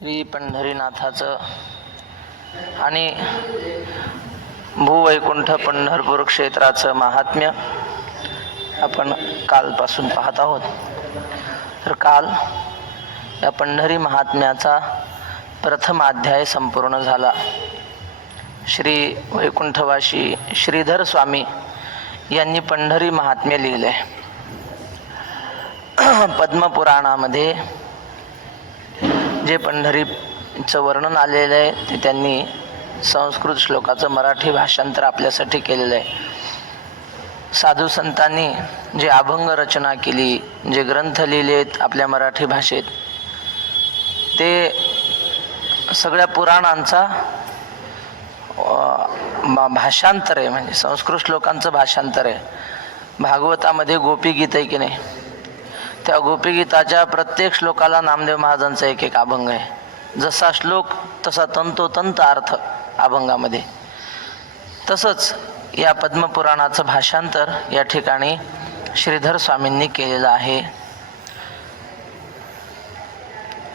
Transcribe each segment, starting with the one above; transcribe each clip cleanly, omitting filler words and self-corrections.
श्री पंढरीनाथाचं आणि भूवैकुंठ पंढरपूर क्षेत्राचं महात्म्य आपण कालपासून पाहत आहोत. तर काल या पंढरी महात्म्याचा प्रथम अध्याय संपूर्ण झाला. श्री वैकुंठवासी श्रीधर स्वामी यांनी पंढरी महात्म्य लिहिले. पद्मपुराणामध्ये जे पंढरीचं वर्णन आलेलं आहे ते त्यांनी संस्कृत श्लोकाचं मराठी भाषांतर आपल्यासाठी केलेलं आहे. साधू संतांनी जे अभंग रचना केली, जे ग्रंथ लिहिलेत आपल्या मराठी भाषेत, ते सगळ्या पुराणांचा भाषांतर आहे, म्हणजे संस्कृत श्लोकांचं भाषांतर आहे. भागवतामध्ये गोपीगीत आहे की नाही, त्या गोपीगीताच्या प्रत्येक श्लोकाला नामदेव महाराजांचा एक एक अभंग आहे. जसा श्लोक तसा तंतोतंत अर्थ अभंगामध्ये. तसंच या पद्मपुराणाचं भाषांतर या ठिकाणी श्रीधर स्वामींनी केलेलं आहे.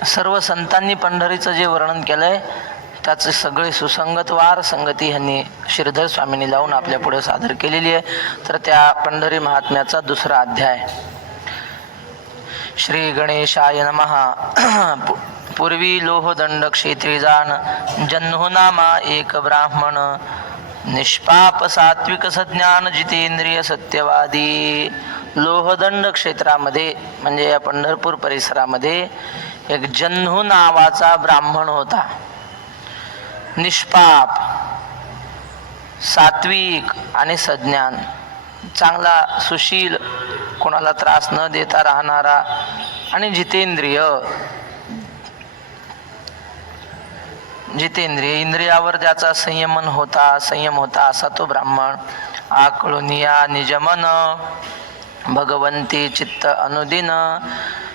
सर्व संतांनी पंढरीचं जे वर्णन केलंय त्याचे सगळे सुसंगतवार संगती ह्यांनी श्रीधर स्वामींनी लावून आपल्या पुढे सादर केलेली आहे. तर त्या पंढरी महात्म्याचा दुसरा अध्याय. श्री गणेशाय नमः. पूर्वी लोहदंड क्षेत्री जाण, जन्हो नामा एक ब्राह्मण, निष्पाप सात्विक सज्ञान जितेंद्रिय सत्यवादी. लोहदंड क्षेत्रामध्ये म्हणजे या पंढरपूर परिसरामध्ये एक जन्हू नावाचा ब्राह्मण होता. निष्पाप, सात्विक आणि सज्ञान, चांगला सुशील, कोणाला त्रास न देता राहणारा आणि जितेंद्रिय. इंद्रियावर ज्याचा संयम होता असा तो ब्राह्मण. आकळुनिया निजमन, भगवंती चित्त अनुदिन,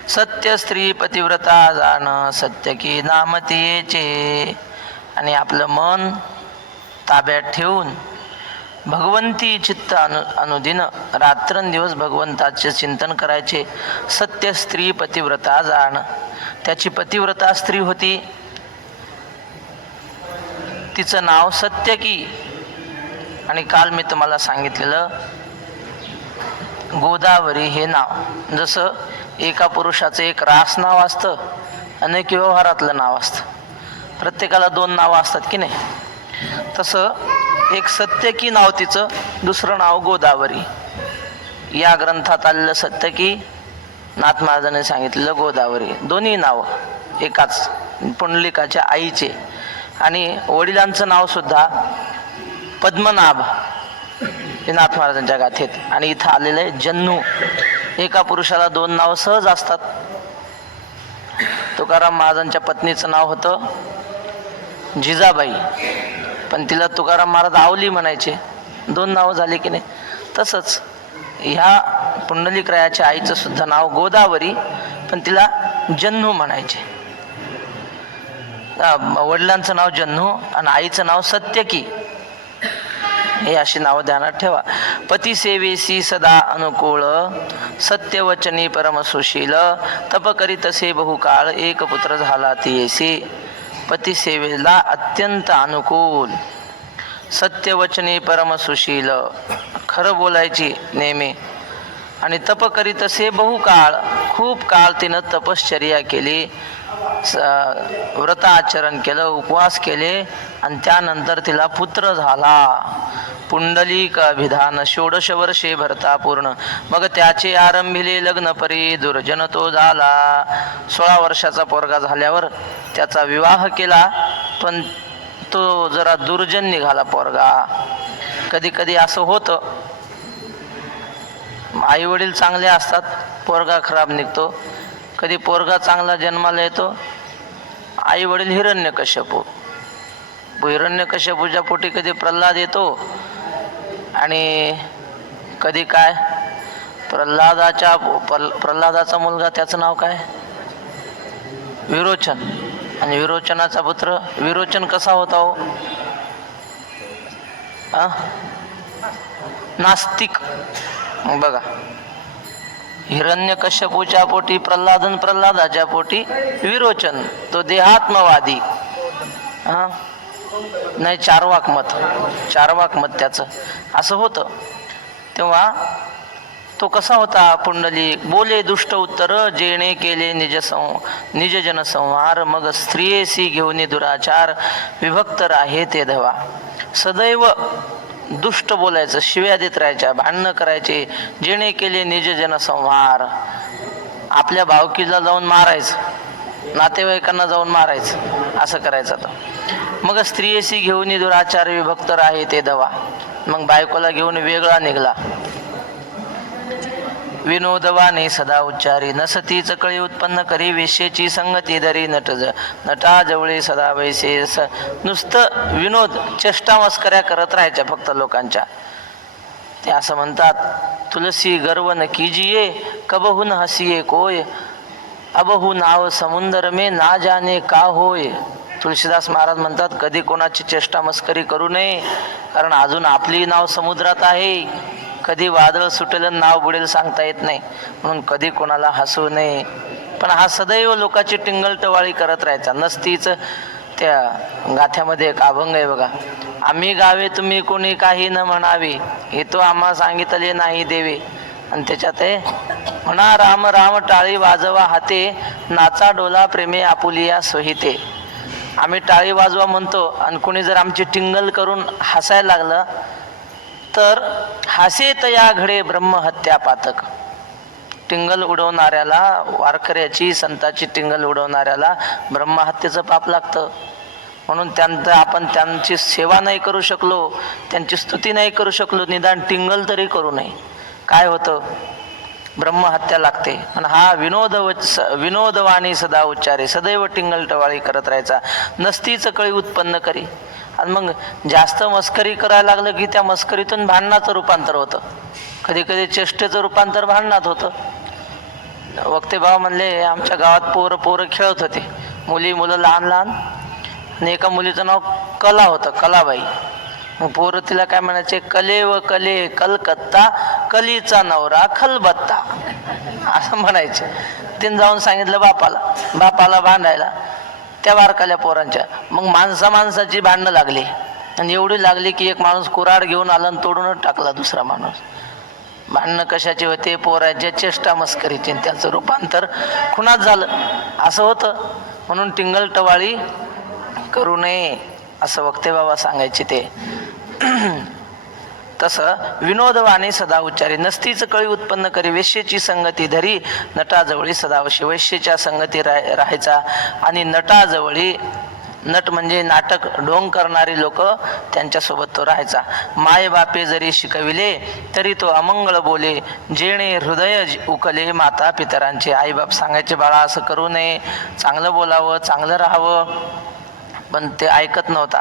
सत्य स्त्री पतिव्रता जाण, सत्य की नामतीयेचे. आणि आपलं मन ताब्यात ठेवून भगवंती चित्त अनुदिन, रात्रंदिवस भगवंताचे चिंतन करायचे. सत्य स्त्री पतिव्रता जाण, त्याची पतिव्रता स्त्री होती, तिचं नाव सत्यकी. आणि काल मी तुम्हाला सांगितलेलं गोदावरी हे नाव, जसं एका पुरुषाचं एक रास नाव असतं, अनेक व्यवहारातलं नाव असतं, प्रत्येकाला दोन नावं असतात की नाही, तसं एक सत्यकी नाव तिचं, दुसरं नाव गोदावरी. या ग्रंथात आलेलं सत्यकी, नाथ महाराजांनी सांगितलेलं गोदावरी, दोन्ही नावं एकाच पुंडलिकाच्या आईचे. आणि वडिलांचं नाव सुद्धा पद्मनाभ हे नाथ महाराजांच्या गाथेत. आणि इथं आलेलं आहे जन्नू. एका पुरुषाला दोन नाव सहज असतात. तुकाराम महाराजांच्या पत्नीचं नाव होतं जिजाबाई, पण तिला तुकाराम महाराज आवली म्हणायचे, दोन नावं झाली की नाही. तसंच ह्या पुंडलिकरायाच्या आईचं सुद्धा नाव गोदावरी, पण तिला जन्नू म्हणायचे. वडिलांचं नाव जन्नू आणि आईचं नाव सत्यकी, हे अशी नावं ध्यानात ठेवा. पती सेवेसी सदा अनुकूळ, सत्यवचनी परमसुशील, तप करीतसे बहुकाळ, एक पुत्र झाला तियेसी. पती सेवेला अत्यंत अनुकूल, सत्यवचनी परमसुशील, खरं बोलायची नेहमी, आणि तप करीतसे बहुकाळ, खूप काळ तिनं तपश्चर्या केली, व्रत आचरण केलं, उपवास केले, आणि त्यानंतर तिला पुत्र झाला. पुंडलिक अभिधान 16 वर्षे भरता पूर्ण, मग त्याचे आरंभिले लग्न परी, दुर्जन तो झाला. 16 वर्षाचा पोरगा झाल्यावर त्याचा विवाह केला, पण तो जरा दुर्जन निघाला पोरगा. कधी कधी असं होतं, आई वडील चांगले असतात, पोरगा खराब निघतो. कधी पोरगा चांगला जन्माला येतो, आई वडील हिरण्यकश्यपूच्या पोटी कधी प्रल्हाद येतो, आणि कधी काय प्रल्हादाचा मुलगा, त्याचं नाव काय, विरोचन. आणि विरोचनाचा पुत्र विरोचन कसा होता हो, नास्तिक. बघा हिरण्यकश्यपूच्या पोटी प्रल्हादन, प्रल्हादाच्या पोटी विरोचन, तो देहात्मवादी. हा नाही, चारवाक मत त्याचं असं होतं. तेव्हा तो कसा होता पुंडलिक? बोले दुष्ट उत्तर, जेणे केले निज जन संहार, मग स्त्रियेसी घेऊन दुराचार, विभक्त राहे ते धवा. सदैव दुष्ट बोलायचं, शिव्या देत राहायच्या, भांडणं करायचे. जेणे केले निज जन संहार, आपल्या भावकीला जाऊन मारायचं, नातेवाईकांना जाऊन मारायचं, असं करायचं. मग स्त्रियेसी घेऊन दुराचार, विभक्त राहे ते धवा. मग बायकोला घेऊन वेगळा निघला. विनोदवाने सदा उच्चारी, नसती चकळी उत्पन्न करी, वेश्येची संगती धरी, नटा जवळे सदा वैसे. नुसतं विनोद, चेष्टा मस्कऱ्या करत राहायच्या फक्त लोकांच्या. ते असं म्हणतात, तुलसी गर्व न कीजिये, कबहून हसिये कोय, अबहू नाव समुंदर में ना जाने का होय. तुलसीदास महाराज म्हणतात, कधी कोणाची चेष्टा मस्करी करू नये, कारण अजून आपली नाव समुद्रात आहे. कधी वादळ सुटेल नाव बुडेल सांगता येत नाही, म्हणून कधी कोणाला हसू नये. पण हा सदैव लोकांची टिंगलटवाळी करत राहायचा. नसतीच त्या गाथ्यामध्ये एक अभंग आहे बघा, आम्ही गावे तुम्ही कोणी काही न म्हणावे, हे तो आम्हा सांगितले नाही देवे. आणि त्याच्यात आहे, म्हणा राम राम टाळी वाजवा हाते, नाचा डोला प्रेमे आपुलिया सोहिते. आम्ही टाळी वाजवा म्हणतो, आणि कोणी जर आमची टिंगल करून हसायला लागलं तर हासेत या घडे ब्रह्महत्या पातक. टिंगल उडवणाऱ्याला, वारकऱ्याची संताची टिंगल उडवणाऱ्याला ब्रह्महत्येचं पाप लागतं. म्हणून आपण त्यांची सेवा नाही करू शकलो, त्यांची स्तुती नाही करू शकलो, निदान टिंगल तरी करू नये. काय होतं? ब्रह्महत्या लागते. आणि हा विनोदवाणी सदा उच्चारे, सदैव टिंगल टवाळी करत राहायचा. नसती चकळी उत्पन्न करी. आणि मग जास्त मस्करी करायला लागलं की त्या मस्करीतून भांडणाचं रूपांतर होतं. कधी कधी चेष्टेचं रूपांतर भांडणात होतं. वक्ते भाव म्हणले, आमच्या गावात पोरं खेळत होते, मुलं लहान लहान, आणि एका मुलीचं नाव कला होतं, कलाबाई. मग पोरं तिला काय म्हणायचे, कले व कले कलकत्ता, कलीचा नवरा खलबत्ता, असं म्हणायचे. तिने जाऊन सांगितलं बापाला भांडायला त्या बारकाल्या पोरांच्या. मग माणसाची भांडणं लागली, आणि एवढी लागली की एक माणूस कुऱ्हाड घेऊन आला आणि तोडूनच टाकला दुसरा माणूस. भांडणं कशाचे होते? पोराच्या चेष्टा मस्करीचे, त्याचं रूपांतर खुनात झालं. असं होतं. म्हणून टिंगल टवाळी करू नये असं वक्ते बाबा सांगायचे ते. तसं विनोदवाने सदा उच्चारी, नसतीच कळी उत्पन्न करी, वेश्येची संगती धरी, नटाजवळी सदावशी. वैश्येच्या संगती राहायचा. आणि नटाजवळी, नट म्हणजे नाटक, ढोंग करणारी लोक, त्यांच्यासोबत तो राहायचा. माय बापे जरी शिकविले तरी तो अमंगळ बोले, जेणे हृदय उकले माता पितरांचे. आईबाप सांगायचे, बाळा असं करू नये, चांगलं बोलावं, चांगलं राहावं, पण ते ऐकत नव्हता.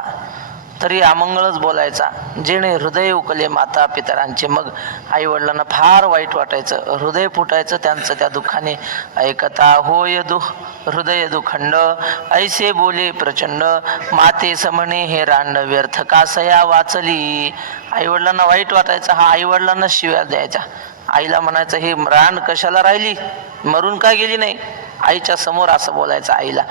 तरी अमंगळच बोलायचा. जेणे हृदय उकले माता पितरांचे. मग आई वडिलांना फार वाईट वाटायचं, हृदय फुटायचं त्यांचं त्या दुःखाने. ऐकता होय हृदय दुखंड, ऐसे बोले प्रचंड, माते समणे हे रांड, व्यर्थ कासया वाचली. आई वडिलांना वाईट वाटायचं. हा आई वडिलांना शिव्या द्यायचा. आईला म्हणायचं, ही रांड कशाला राहिली, मरून का गेली नाही. आईच्या समोर असं बोलायचं आईला.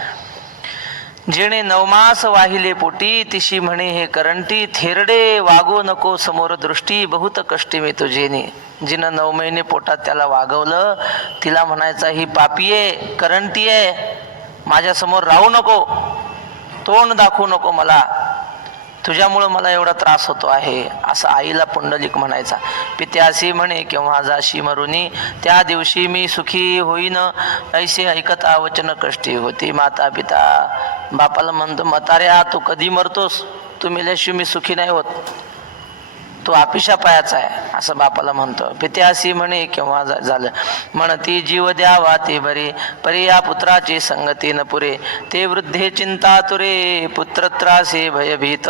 जेणे नवमास वाहिले पोटी, तिशी म्हणे हे करंटी, थेरडे वागो नको समोर दृष्टी, बहुत कष्टी मी तुझेने. जिनं 9 महिने पोटात त्याला वागवलं, तिला म्हणायचा, ही पापी आहे, करंटी आहे, माझ्या समोर राहू नको, तोंड दाखवू नको मला, तुझ्यामुळं मला एवढा त्रास होतो आहे, असं आईला पुंडलिक म्हणायचा. पित्यासी म्हणे केव्हा जाशी मरुनी, त्या दिवशी मी सुखी होईन, ऐसे ऐकता वचन कष्टी होती माता पिता. बापाला म्हणतो, म्हाताऱ्या तू कधी मरतोस, तू मेल्याशिवाय मी सुखी नाही होत, तो आपिशा पायाचा आहे, असं बापाला म्हणतो. पित्यासी म्हणे केव्हा झालं, म्हणती जीव द्यावा ते बरे, परी या पुत्राची संगती न पुरे, ते वृद्धे चिंता तुरे, पुत्र त्रासे भयभीत.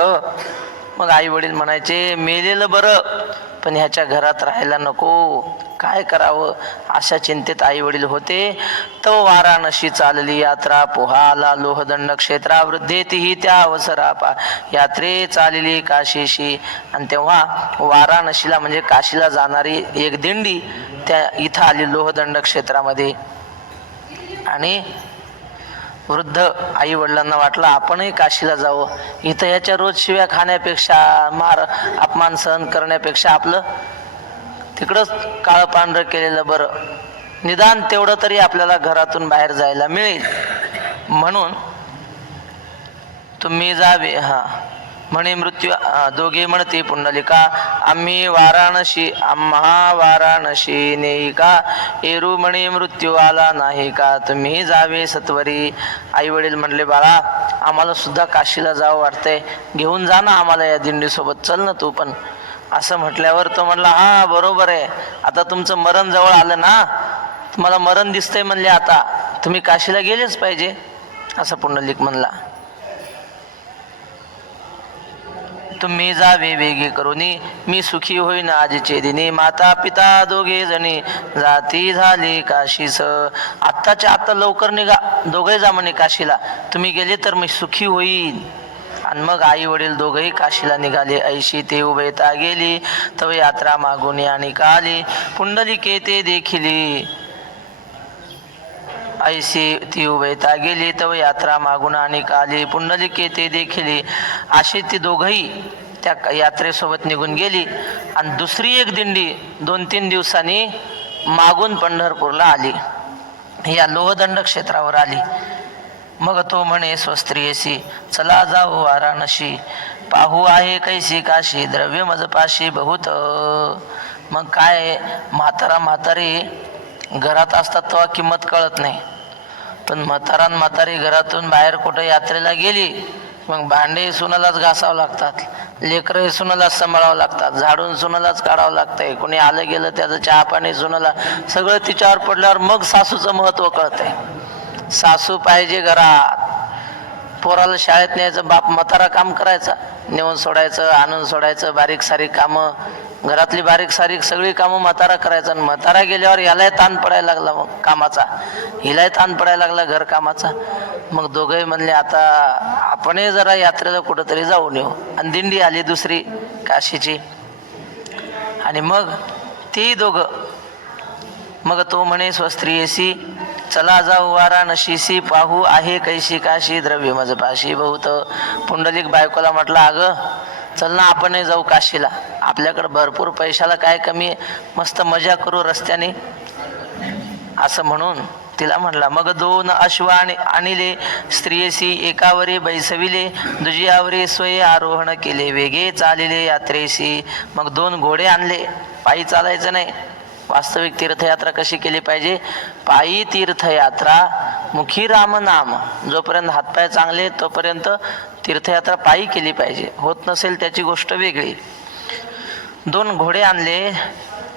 मग आई वडील म्हणायचे, मेलेलं बरं, पण ह्याच्या घरात राहायला नको, काय करावं अशा चिंतेत आई वडील होते. तो वाराणसी चालली यात्रा, पोहा आला लोहदंड क्षेत्रा, वृद्धेतीही त्या अवसरा यात्रे चालली काशीशी. आणि तेव्हा वाराणसीला म्हणजे काशीला जाणारी एक दिंडी त्या इथं आली लोहदंड क्षेत्रामध्ये. आणि वृद्ध आई वडिलांना वाटलं आपणही काशीला जावं, इथं ह्याच्या रोज शिव्या खाण्यापेक्षा, मार अपमान सहन करण्यापेक्षा आपलं तिकडंच काळं पांढरं केलेलं बरं, निदान तेवढं तरी आपल्याला घरातून बाहेर जायला मिळेल. म्हणून तुम्ही जावे. म्हणे मृत्यू दोघे म्हणते पुंडलिका, आम्ही वाराणसी, आम्हा वाराणसी नेई का, एरू म्हणे मृत्यू आला नाही का, तुम्ही जावे सत्वरी. आई वडील म्हणले बाळा आम्हाला सुद्धा काशीला जावं वाटतंय, घेऊन जा ना आम्हाला या दिंडीसोबत, चल ना तू पण. असं म्हटल्यावर तो म्हणला हा बरोबर आहे, आता तुमचं मरण जवळ आलं ना, तुम्हाला मरण दिसतंय म्हणले, आता तुम्ही काशीला गेलेच पाहिजे, असं पुंडलिक म्हणला. तुम्ही जावे वेगे करुनी, मी सुखी होईन आजचे दिनी, माता पिता दोघे जणी जाती झाली काशीस. आत्ताच्या आत्ता लवकर निघा, दोघे जा म्हणे काशीला, तुम्ही गेले तर मी सुखी होईन. आणि मग आई वडील दोघेही काशीला निघाले. ऐशी ते उभयता गेली, तव यात्रा मागून आणि काली, पुंडलिके ते देखिली. ऐशी ती उभयता गेली, तव यात्रा मागून आणि काली, पुंडलिके ते देखिली. अशी ती दोघंही त्या यात्रेसोबत निघून गेली. आणि दुसरी एक दिंडी 2-3 दिवसांनी मागून पंढरपूरला आली, या लोहदंड क्षेत्रावर आली. मग तो म्हणे स्वस्त्रियसी, चला जाऊ वाराणसी, पाहू आहे कैसी काशी, द्रव्य मजपाशी बहुत. मग काय, म्हातारी घरात असतात तेव्हा किंमत कळत नाही, पण म्हातारी घरातून बाहेर कुठं यात्रेला गेली मग भांडे सुनालाच घासावं लागतात, लेकरं सुनालाच सांभाळावं लागतात, झाडून सुनालाच काढावं लागतंय, कोणी आलं गेलं त्याचं चहा पाणी सुनाला, सगळं तिच्यावर पडल्यावर मग सासूचं महत्त्व कळतंय. सासू पाहिजे घरात, पोराला शाळेत न्यायचं, बाप म्हातारा काम करायचा, नेऊन सोडायचं आणून सोडायचं, बारीक सारीक कामं, घरातली बारीक सारीक सगळी कामं म्हातारा करायचं. आणि म्हातारा गेल्यावर यालाही ताण पडायला लागला, मग कामाचा हिलाही ताण पडायला लागला घर कामाचा. मग दोघंही म्हणले आता आपणही जरा यात्रेला कुठंतरी जाऊन येऊ. आणि दिंडी आली दुसरी काशीची. आणि मग ती दोघं, मग तो म्हणे स्वस्त्रियसी, चला जाऊ वाराणसीसी, पाहू आहे कैशी काशी, द्रव्य मजपाशी बहुत. पुंडलिक बायकोला म्हटलं अगं चल ना आपणही जाऊ काशीला, आपल्याकडे भरपूर पैशाला काय कमी आहे, मस्त मजा करू रस्त्याने, असं म्हणून तिला म्हटला. मग 2 अश्व आणले स्त्रियसी, एकावरी बैसविले, दुजियावरी स्वय आरोहण केले, वेगे चालिले यात्रेसी. मग 2 घोडे आणले, पायी चालायचं नाही. वास्तविक तीर्थयात्रा कशी केली पाहिजे, पायी तीर्थयात्रा, मुखी राम नाम, जोपर्यंत हातपाय चांगले तोपर्यंत तीर्थयात्रा पायी केली पाहिजे, होत नसेल त्याची गोष्ट वेगळी. 2 घोडे आणले,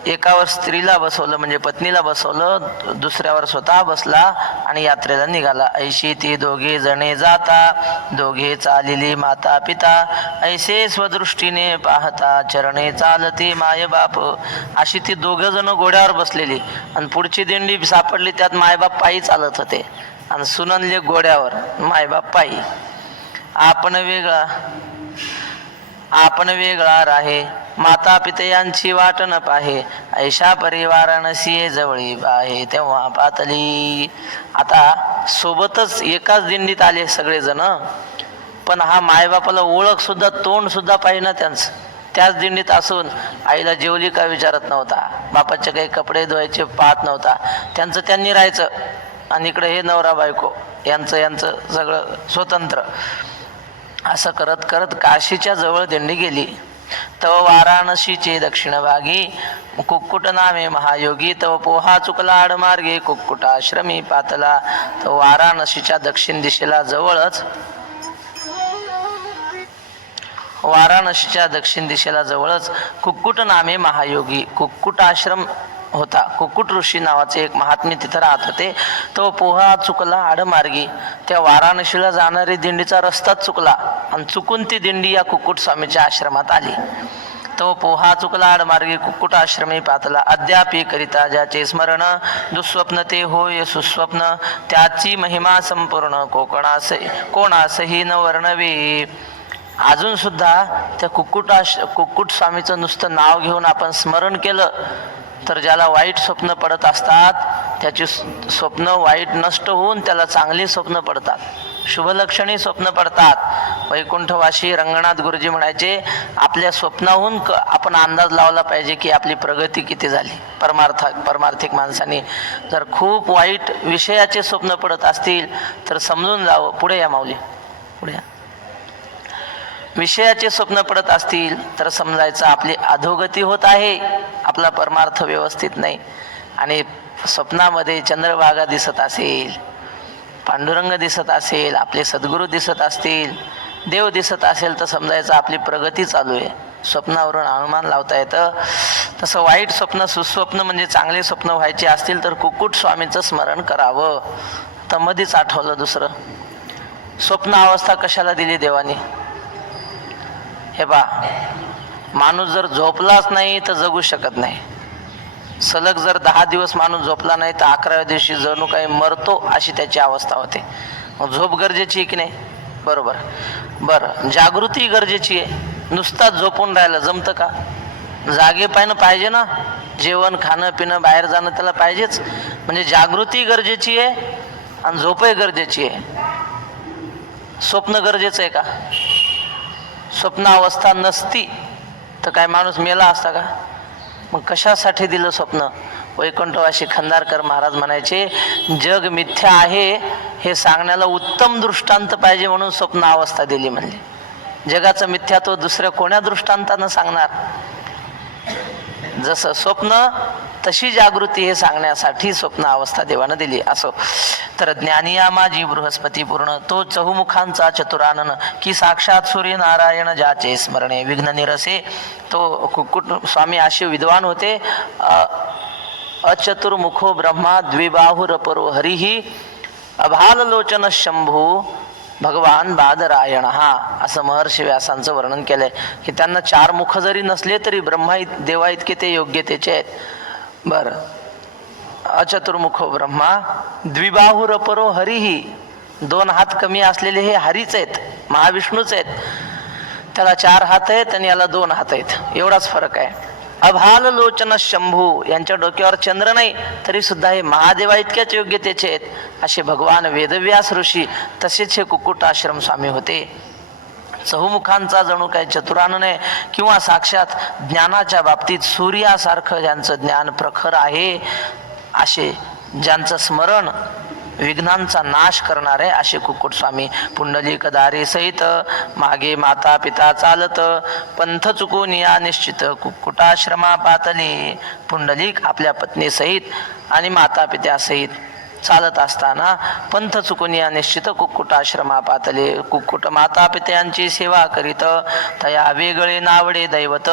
एकावर स्त्रीला बसवलं म्हणजे पत्नीला बसवलं, दुसऱ्यावर स्वतः बसला आणि यात्रेला निघाला. ऐशी ती दोघे जणे जाता, दोघे चालिली माता पिता, ऐसे स्वदृष्टीने पाहता, चरणे चालते माय बाप. अशी ती 2 जण घोड्यावर बसलेली आणि पुढची दिंडी सापडली, त्यात मायबाप पायी चालत होते आणि सुननले घोड्यावर, मायबाप पायी. आपण वेगळा राहे, माता पितयांची वाट न पाहे, ऐशा परिवारानसी जवळी आहे तेव्हा पातली. आता सोबतच एकाच दिंडीत आले सगळेजण, पण हा मायबापाला ओळख सुद्धा, तोंड सुद्धा पाहिजे ना त्यांचं. त्याच दिंडीत असून आईला जेवली का विचारत नव्हता, बापाचे काही कपडे धुवायचे पाहत नव्हता, त्यांचं त्यांनी राहायचं. आणि इकडे हे नवरा बायको यांचं सगळं स्वतंत्र. असं करत करत काशीच्या जवळ दिंडी गेली. तव वाराणसीचे दक्षिण भागी, कुक्कुट नामे महायोगी, तव पोहा चुकला आडमार्गे, कुक्कुटाश्रमी पातला. तो वाराणसीच्या दक्षिण दिशेला जवळच कुक्कुट नामे महायोगी, कुक्कुट आश्रम होता. कुक्कुट ऋषी नावाचे एक महात्मे तिथं राहत होते. तो पोहा चुकला आडमार्गी, त्या वाराणसीला जाणारी दिंडीचा रस्ताच चुकला आणि चुकून ती दिंडी या कुक्कुट स्वामीच्या आश्रमात आली. तो पोहा चुकलाड मार्गी कुक्कुट आश्रमी पातला अद्यापि करिता ज्याचे स्मरण दुःस्वप्न ते होय सुस्वप्न त्याची महिमा संपूर्ण कोणासही न वर्णवे. अजून सुद्धा त्या कुक्कुट स्वामीचं नुसतं नाव घेऊन आपण स्मरण केलं तर ज्याला वाईट स्वप्न पडत असतात त्याची स्वप्न वाईट नष्ट होऊन त्याला चांगली स्वप्न पडतात, शुभलक्षणी स्वप्न पडतात. वैकुंठवासी रंगनाथ गुरुजी म्हणायचे आपल्या स्वप्नाहून आपण अंदाज लावला पाहिजे की आपली प्रगती किती झाली. परमार्थिक माणसांनी जर खूप वाईट विषयाचे स्वप्न पडत असतील तर समजून जावं. पुढे या माऊली, पुढे या. विषयाचे स्वप्न पडत असतील तर समजायचं आपली अधोगती होत आहे, आपला परमार्थ व्यवस्थित नाही. आणि स्वप्नामध्ये चंद्रभागा दिसत असेल, पांडुरंग दिसत असेल, आपले सद्गुरू दिसत असतील, देव दिसत असेल तर समजायचं आपली प्रगती चालू आहे. स्वप्नावरून अनुमान लावता येतं. तसं वाईट स्वप्न सुस्वप्न म्हणजे चांगले स्वप्न व्हायचे असतील तर कुक्कुट स्वामींचं स्मरण करावं. तर मध्येच आठवलं दुसरं, स्वप्न अवस्था कशाला दिली देवाने? हे बा, माणूस जर झोपलाच नाही तर जगू शकत नाही. सलग जर 10 दिवस माणूस झोपला नाही तर 11व्या दिवशी जणू काही मरतो अशी त्याची अवस्था होते. मग झोप गरजेची आहे की नाही? बरोबर. बरं, जागृती गरजेची आहे. नुसताच झोपून राहिलं जमतं का? जागे पाहिजे ना, जेवण खाणं पिणं बाहेर जाणं त्याला पाहिजेच. म्हणजे जागृती गरजेची आहे आणि झोपही गरजेची आहे. स्वप्न गरजेचं आहे का? स्वप्न अवस्था नसती तर काय माणूस मेला असता का? मग कशासाठी दिलं स्वप्न? वैकुंठवासी खंदारकर महाराज म्हणायचे जग मिथ्या आहे हे सांगण्याला उत्तम दृष्टांत पाहिजे म्हणून स्वप्न अवस्था दिली. म्हणजे जगाचं मिथ्यात्व दुसऱ्या कोण्या दृष्टांतानं सांगणार? जसं स्वप्न तशी जागृती हे सांगण्यासाठी स्वप्न अवस्था देवानं दिली. असो तर ज्ञानिया माझी बृहस्पती पूर्ण तो चहुमुखांचा चतुरानन की साक्षात सूर्य नारायण ज्याचे स्मरणे विघ्न निरसे. तो कुक्कुट स्वामी असे विद्वान होते. अचतुर्मुखो ब्रह्मा द्विबाहुर परो हरिही अभाललोचन शंभू भगवान बादरायण. हा असं महर्षी व्यासांचं वर्णन केलंय की त्यांना 4 मुख जरी नसले तरी ब्रह्मा देवा इतके ते योग्यतेचे आहेत. बर, अचतुर्मुखो ब्रह्मा द्विबाहुर परो हरिही, 2 हात कमी असलेले हे हरीच आहेत, महाविष्णूच आहेत. त्याला 4 हात आहेत आणि याला 2 हात आहेत, एवढाच फरक आहे. अभाल लोचन शंभू, यांच्या डोक्यावर चंद्र नाही तरी सुद्धा हे महादेवा इतक्याच योग्यतेचे आहेत असे भगवान वेदव्यास ऋषी. तसेच हे कुक्कुट आश्रम स्वामी होते. चहुमुखांचा जणू काही चतुरानन आहे किंवा साक्षात ज्ञानाच्या बाबतीत सूर्यासारखं ज्यांचं ज्ञान प्रखर आहे, असे ज्यांचं स्मरण विघ्नांचा नाश करणारे असे कुक्कुट स्वामी. पुंडलिक दारे सहित मागे माता पिता चालत पंथ चुकून या निश्चित कुक्कुटाश्रमा पातले. पुंडलिक आपल्या पत्नी सहित आणि माता पित्या सहित चालत असताना पंथ चुकून या निश्चित कुक्कुटाश्रमा पातले. कुक्कुट माता पित्यांची सेवा करीत तया वेगळे नावडे दैवत.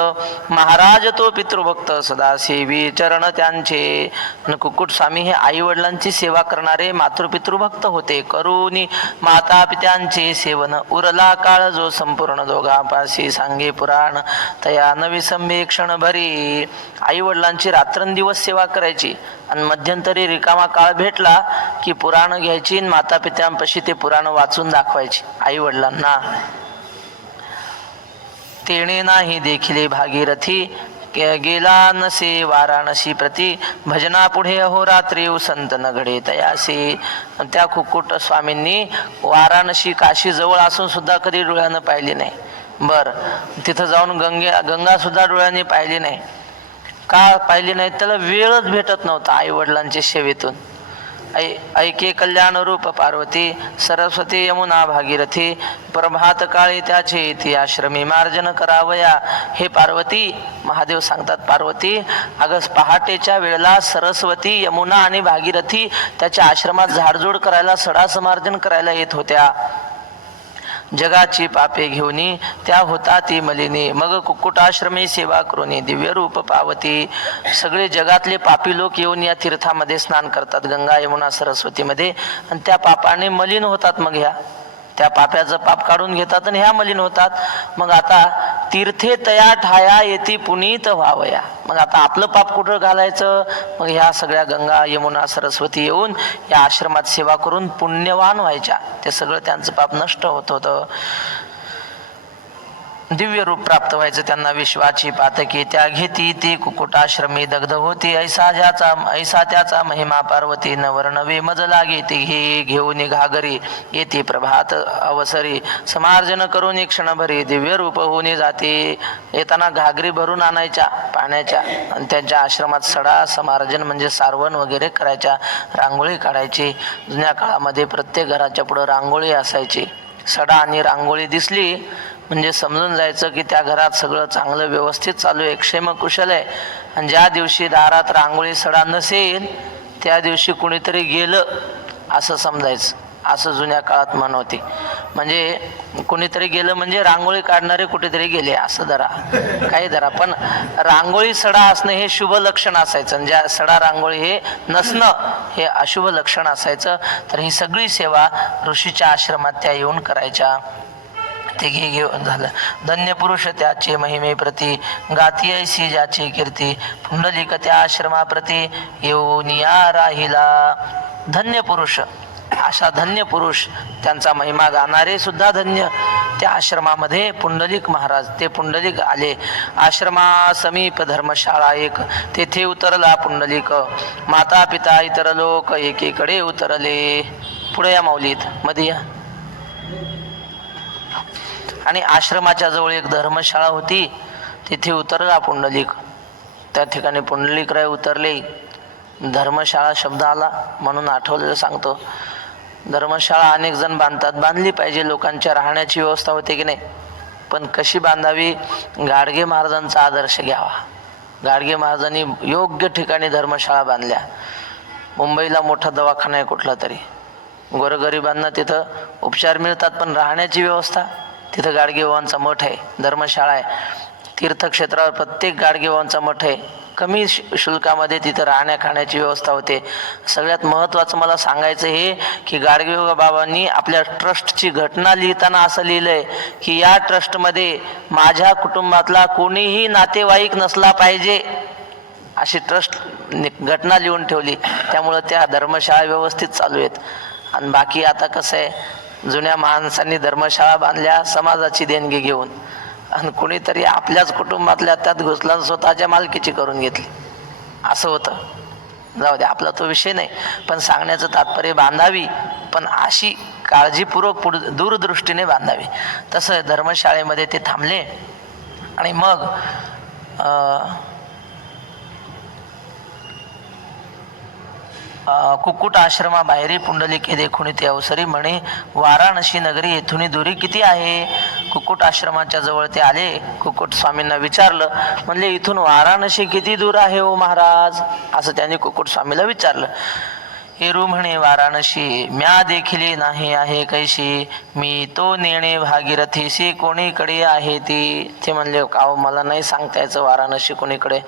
महाराज तो पितृभक्त सदा सेवी चरण त्यांचे. कुक्कुट स्वामी हे आई वडिलांची सेवा करणारे मातृपितृभक्त होते. करुनी माता पित्यांचे सेवन उरला काळ जो संपूर्ण दोघांपाशी सांगे पुराण तया नवी संवेक्षण भरी. आई वडिलांची रात्रंदिवस सेवा करायची आणि मध्यंतरी रिकामा काळ भेटला की पुराण घ्यायची, माता पित्यांपाशी ते पुराण वाचून दाखवायची आई वडिलांना. तेणे नाही देखिले भागीरथी गेला नसे वाराणसी प्रती. भजना पुढे अहोरात्री संत न घडे तयासी. त्या कुक्कुट स्वामींनी वाराणसी काशी जवळ असून सुद्धा कधी डोळ्यानं पाहिली नाही. बर, तिथं जाऊन गंगा सुद्धा डोळ्याने पाहिली नाही. का पाहिली नाही? त्याला वेळच भेटत नव्हता आई वडिलांच्या सेवेतून. ऐके कल्याण रूप पार्वती सरस्वती यमुना भागीरथी. प्रभात काळी त्याचे ती आश्रमी मार्जन करावया. हे पार्वती, महादेव सांगतात पार्वती अगं पहाटेच्या वेळेला सरस्वती यमुना आणि भागीरथी त्याच्या आश्रमात झाडझूड करायला सडा समार्जन करायला येत होत्या. जगाची पापे घेऊनी त्या होता ती मलिनी. मग कुक्कुटाश्रमी सेवा करूनी दिव्य रूप पावती. सगळे जगातले पापी लोक येऊन या तीर्थामध्ये स्नान करतात, गंगा यमुना सरस्वतीमध्ये, आणि त्या पापाने मलिन होतात. मग ह्या त्या पाप्याचं पाप काढून घेतात आणि ह्या मलिन होतात. मग आता तीर्थे तया ठाया येती पुनीत व्हावया. मग आता आपलं पाप कुठं घालायचं? मग ह्या सगळ्या गंगा यमुना सरस्वती येऊन या आश्रमात सेवा करून पुण्यवान व्हायच्या. ते सगळं त्यांचं पाप नष्ट होत होतं. दिव्य रूप प्राप्त व्हायचं त्यांना. विश्वाची पातकी त्या घेती ती कुकुटाश्रमी दग्ध होती. ऐसा त्याचा महिमा पार्वती नवरनवे मज लागे. ती घेऊन घागरी येते प्रभात अवसरी. समार्जन करून क्षणभरी दिव्य रूप होऊन जाते. येताना घागरी भरून आणायच्या पाण्याच्या आणि त्यांच्या आश्रमात सडा समार्जन म्हणजे सारवण वगैरे करायच्या. रांगोळी काढायची. जुन्या काळामध्ये प्रत्येक घराच्या पुढं रांगोळी असायची. सडा आणि रांगोळी दिसली म्हणजे समजून जायचं की त्या घरात सगळं चांगलं व्यवस्थित चालू आहे, क्षेमकुशल आहे. आणि ज्या दिवशी दारात रांगोळी सडा नसेल त्या दिवशी कुणीतरी गेलं असं समजायचं. असं जुन्या काळात म्हण होती. म्हणजे कुणीतरी गेलं म्हणजे रांगोळी काढणारे कुठेतरी गेले असं धरा, काही धरा. पण रांगोळी सडा असणं हे शुभ लक्षण असायचं. आणि ज्या सडा रांगोळी हे नसणं हे अशुभ लक्षण असायचं. तर ही सगळी सेवा ऋषीच्या आश्रमात त्या येऊन करायच्या. ते घेऊन झालं. धन्य पुरुष त्याचे महिमे प्रती गाती ऐसी ज्याची कीर्ती. पुंडलिक त्या आश्रमाप्रती येऊन या राहिला. धन्य पुरुष, अशा धन्य पुरुष त्यांचा महिमा गाणारे सुद्धा धन्य. त्या आश्रमामध्ये पुंडलिक महाराज ते पुंडलिक आले. आश्रमा समीप धर्मशाळा एक तेथे उतरला पुंडलिक. माता पिता इतर लोक एकीकडे उतरले. पुढे या माऊलीत मध्ये या. आणि आश्रमाच्या जवळ एक धर्मशाळा होती. तिथे उतरला पुंडलिक. त्या ठिकाणी पुंडलिकराय उतरले. धर्मशाळा शब्द आला म्हणून आठवलेलं सांगतो. धर्मशाळा अनेक जण बांधतात. बांधली पाहिजे, लोकांच्या राहण्याची व्यवस्था होते की नाही. पण कशी बांधावी? गाडगे महाराजांचा आदर्श घ्यावा. गाडगे महाराजांनी योग्य ठिकाणी धर्मशाळा बांधल्या. मुंबईला मोठा दवाखाना आहे कुठला तरी, गोरगरिबांना तिथं उपचार मिळतात, पण राहण्याची व्यवस्था तिथं गाडगेबाबांचा मठ आहे, धर्मशाळा आहे. तीर्थक्षेत्रावर प्रत्येक गाडगेबाबांचा मठ आहे. कमी शुल्कामध्ये तिथं राहण्या खाण्याची व्यवस्था होते. सगळ्यात महत्त्वाचं मला सांगायचं हे की गाडगेबाबांनी आपल्या ट्रस्टची घटना लिहिताना असं लिहिलंय की या ट्रस्टमध्ये माझ्या कुटुंबातला कोणीही नातेवाईक नसला पाहिजे, अशी ट्रस्ट घटना लिहून ठेवली. त्यामुळं त्या धर्मशाळा व्यवस्थित चालू आहेत. आणि बाकी आता कसं आहे, जुन्या माणसांनी धर्मशाळा बांधल्या समाजाची देणगी घेऊन, आणि कुणीतरी आपल्याच कुटुंबातल्या त्यात घुसला स्वतःच्या मालकीची करून घेतली, असं होतं. जाऊ दे, आपला तो विषय नाही. पण सांगण्याचं तात्पर्य बांधावी, पण अशी काळजीपूर्वक दूरदृष्टीने बांधावी. तसं धर्मशाळेमध्ये ते थांबले. आणि मग कुक्कुट आश्रमा बाहेरी पुंडलिके देखुनी ते अवसरी म्हणे वाराणसी नगरी येथून दुरी किती आहे. कुक्कुट आश्रमाच्या जवळ ते आले. कुक्कुट स्वामींना विचारलं, म्हणले इथून वाराणसी किती दूर आहे हो महाराज, असं त्यांनी कुक्कुट स्वामीला विचारलं. हेरू म्हणे वाराणसी म्या देखिले नाही आहे कैशी, मी तो नेणे भागीरथीशी कोणीकडे आहे ती. ते म्हणले का मला नाही सांगता यायचं वाराणसी कोणीकडे,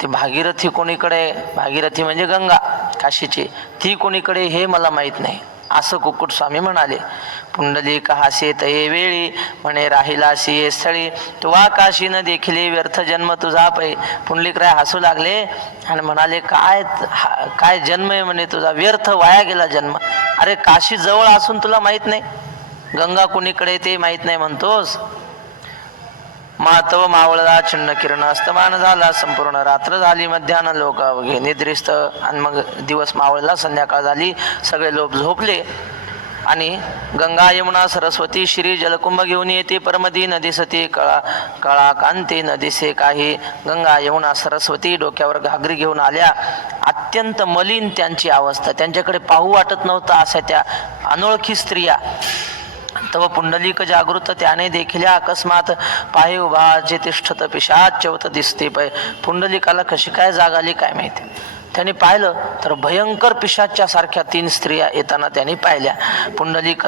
ती भागीरथी कोणीकडे, भागीरथी म्हणजे गंगा काशीची, ती कोणीकडे हे मला माहीत नाही, असं कुक्कुट स्वामी म्हणाले. पुंडलिक हासे तये वेळी म्हणे राहिलासी ये स्थळी, तुवा काशी न देखिले व्यर्थ जन्म तुझा पै. पुंडलिकराय हसू लागले आणि म्हणाले काय जन्म आहे म्हणे तुझा, व्यर्थ वाया गेला जन्म. अरे काशी जवळ असून तुला माहीत नाही, गंगा कोणीकडे ते माहीत नाही म्हणतोस. मातव मावळला छिन्न किरण अस्तमान झाला, संपूर्ण रात्र झाली, मध्यान्ह लोक अवघे निद्रिस्त. आणि मग दिवस मावळला, संध्याकाळ झाली, सगळे लोक झोपले. आणि गंगा यमुना सरस्वती श्री जलकुंभ घेऊन येते परमदी नदी सती कळा कांती नदीसे काही. गंगा यमुना सरस्वती डोक्यावर घागरी घेऊन आल्या. अत्यंत मलिन त्यांची अवस्था, त्यांच्याकडे पाहू वाटत नव्हतं अशा त्या अनोळखी स्त्रिया. तव पुंडलिक जागृत त्याने देखील अकस्मात पाहे उभा जे तिष्ठत पिशाच चौथ दिसते पै. पुंडलिकाला कशी काय जाग आली काय माहिती. त्याने पाहिलं तर भयंकर पिशाच्या सारख्या 3 स्त्रिया येताना त्यांनी पाहिल्या. पुंडलिक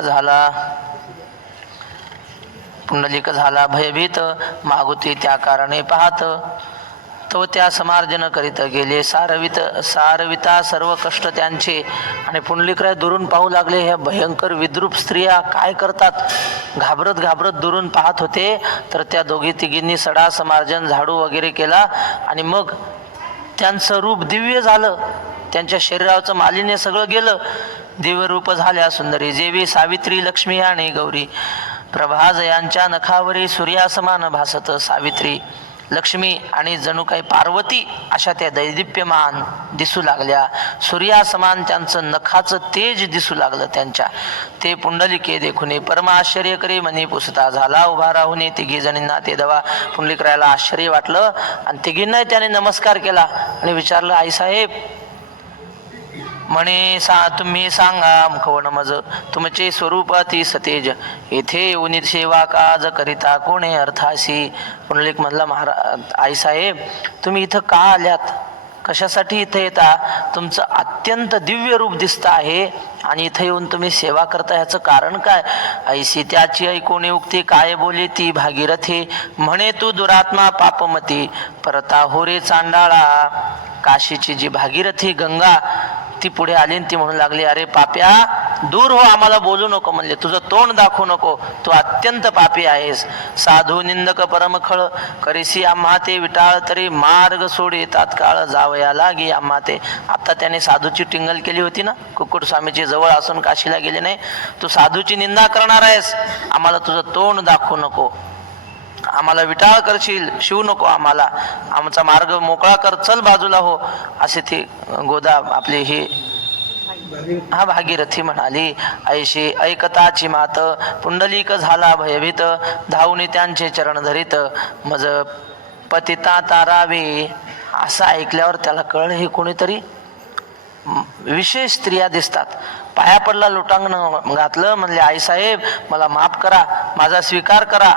झाला भयभीत, मागुती त्या कारणे पाहत. तो त्या समार्जन करीत गेले. सारविता सर्व कष्ट त्यांचे. आणि पुंडलिकराय दुरून पाहू लागले, ह्या भयंकर विद्रूप स्त्रिया काय करतात. घाबरत घाबरत दुरून पाहत होते. तर त्या दोघी तिघींनी सडा समार्जन झाडू वगैरे केला आणि मग त्यांचं रूप दिव्य झालं. त्यांच्या शरीराचं मालिन्य सगळं गेलं. दिव्य रूप झाल्या सुंदरी. जेवी सावित्री लक्ष्मी आणि गौरी. प्रभाज यांच्या नखावरी सूर्यासमान भासत सावित्री लक्ष्मी आणि जणू काही पार्वती अशा त्या दैदिप्यमान दिसू लागल्या. सूर्यासमान त्यांचं नखाचं तेज दिसू लागलं त्यांच्या. ते पुंडलिके देखुनी परम आश्चर्य करी मनी पुसता. झाला उभा राहून तिघी जणींना ते दवा. पुंडलिकरायाला आश्चर्य वाटलं आणि तिघींनाही त्याने नमस्कार केला आणि विचारलं, आईसाहेब म्हणे तुम्ही सांगा मुखवण मज तुमचे स्वरूप अति सतेज. येथे येऊन सेवा काज करिता कोणे अर्थासी. पुंडलिक म्हणला, आईसाहेब तुम्ही इथं का आल्यात, कशासाठी इथं येता. तुमचं अत्यंत दिव्य रूप दिसतं आहे आणि इथं येऊन तुम्ही सेवा करता, ह्याचं कारण काय. ऐसी त्याची ऐकोणी उक्ती काय बोले ती भागीरथी. म्हणे तू दुरात्मा पापमती परता हो रे चांडाळा. काशीची जी भागीरथी गंगा ती पुढे आली आणि ती म्हणू लागली, अरे पाप्या दूर हो, आम्हाला बोलू नको म्हणले, तुझं तोंड दाखवू नको, तू अत्यंत पापी आहेस. साधू निंदक परमखळ करीसी आम्हा ते विटाळ तरी मार्ग सोडी तात्काळ जावया लागी आम्हा ते. आता त्याने साधूची टिंगल केली होती ना, कुक्कुट स्वामीची जवळ असून काशीला गेले नाही. तू साधूची निंदा करणार आहेस, आम्हाला तुझं तोंड दाखवू नको, आम्हाला विटाळ करशील, शिवू नको आम्हाला, आमचा मार्ग मोकळा कर, चल बाजूला हो. असे ती गोदा आपली ही भागीरथी म्हणाली. ऐशी ऐकताची मात पुंडलिक झाला भयभीत. धावून त्यांचे चरण धरीत मज पतिता तारावे. असं ऐकल्यावर त्याला कळलं हे कोणीतरी विशेष स्त्रिया दिसतात. पाया पडला, लोटांगण घातलं, म्हणले आईसाहेब मला माफ करा, माझा स्वीकार करा,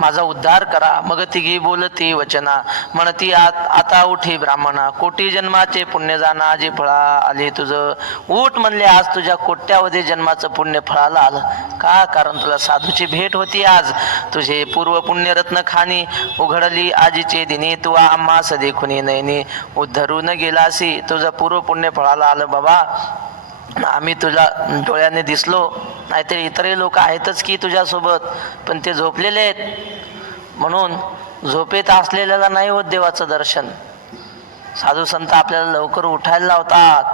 माझा उद्धार करा. मग तिघी बोलती वचना म्हणती आता उठी ब्राह्मणा. कोटी जन्माचे पुण्य जाना जे फळा आले तुझं. उठ म्हणले, आज तुझ्या कोट्यावधी जन्माचं पुण्य फळाला आलं. का, कारण तुला साधूची भेट होती आज. तुझे पूर्व पुण्यरत्न खानी उघडली आजीचे दिनी. तू आम्हास देखुनी नयनी उद्धरून गेलासी. तुझं पूर्व पुण्य फळाला आलं बाबा. आम्ही तुझ्या डोळ्याने दिसलो, नाहीतर इतरही लोक आहेतच की तुझ्यासोबत, पण ते झोपलेले आहेत. म्हणून झोपेत असलेल्याला नाही होत देवाचं दर्शन. साधू संत आपल्याला लवकर उठायला लावतात.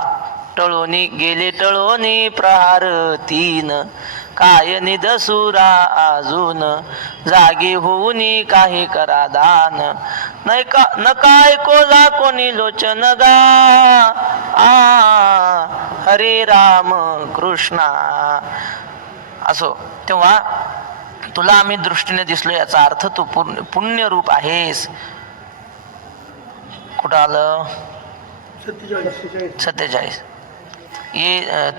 टळोनी गेले टळोनी प्रहार तीन. काय निदसुरा अजून जागी होऊनी काही करा दान. न काय कोला कोणी लोचन गा हरे राम कृष्णा. असो, तेव्हा तुला आम्ही दृष्टीने दिसलो, याचा अर्थ तू पुण्य रूप आहेस. कुठं आलं 47.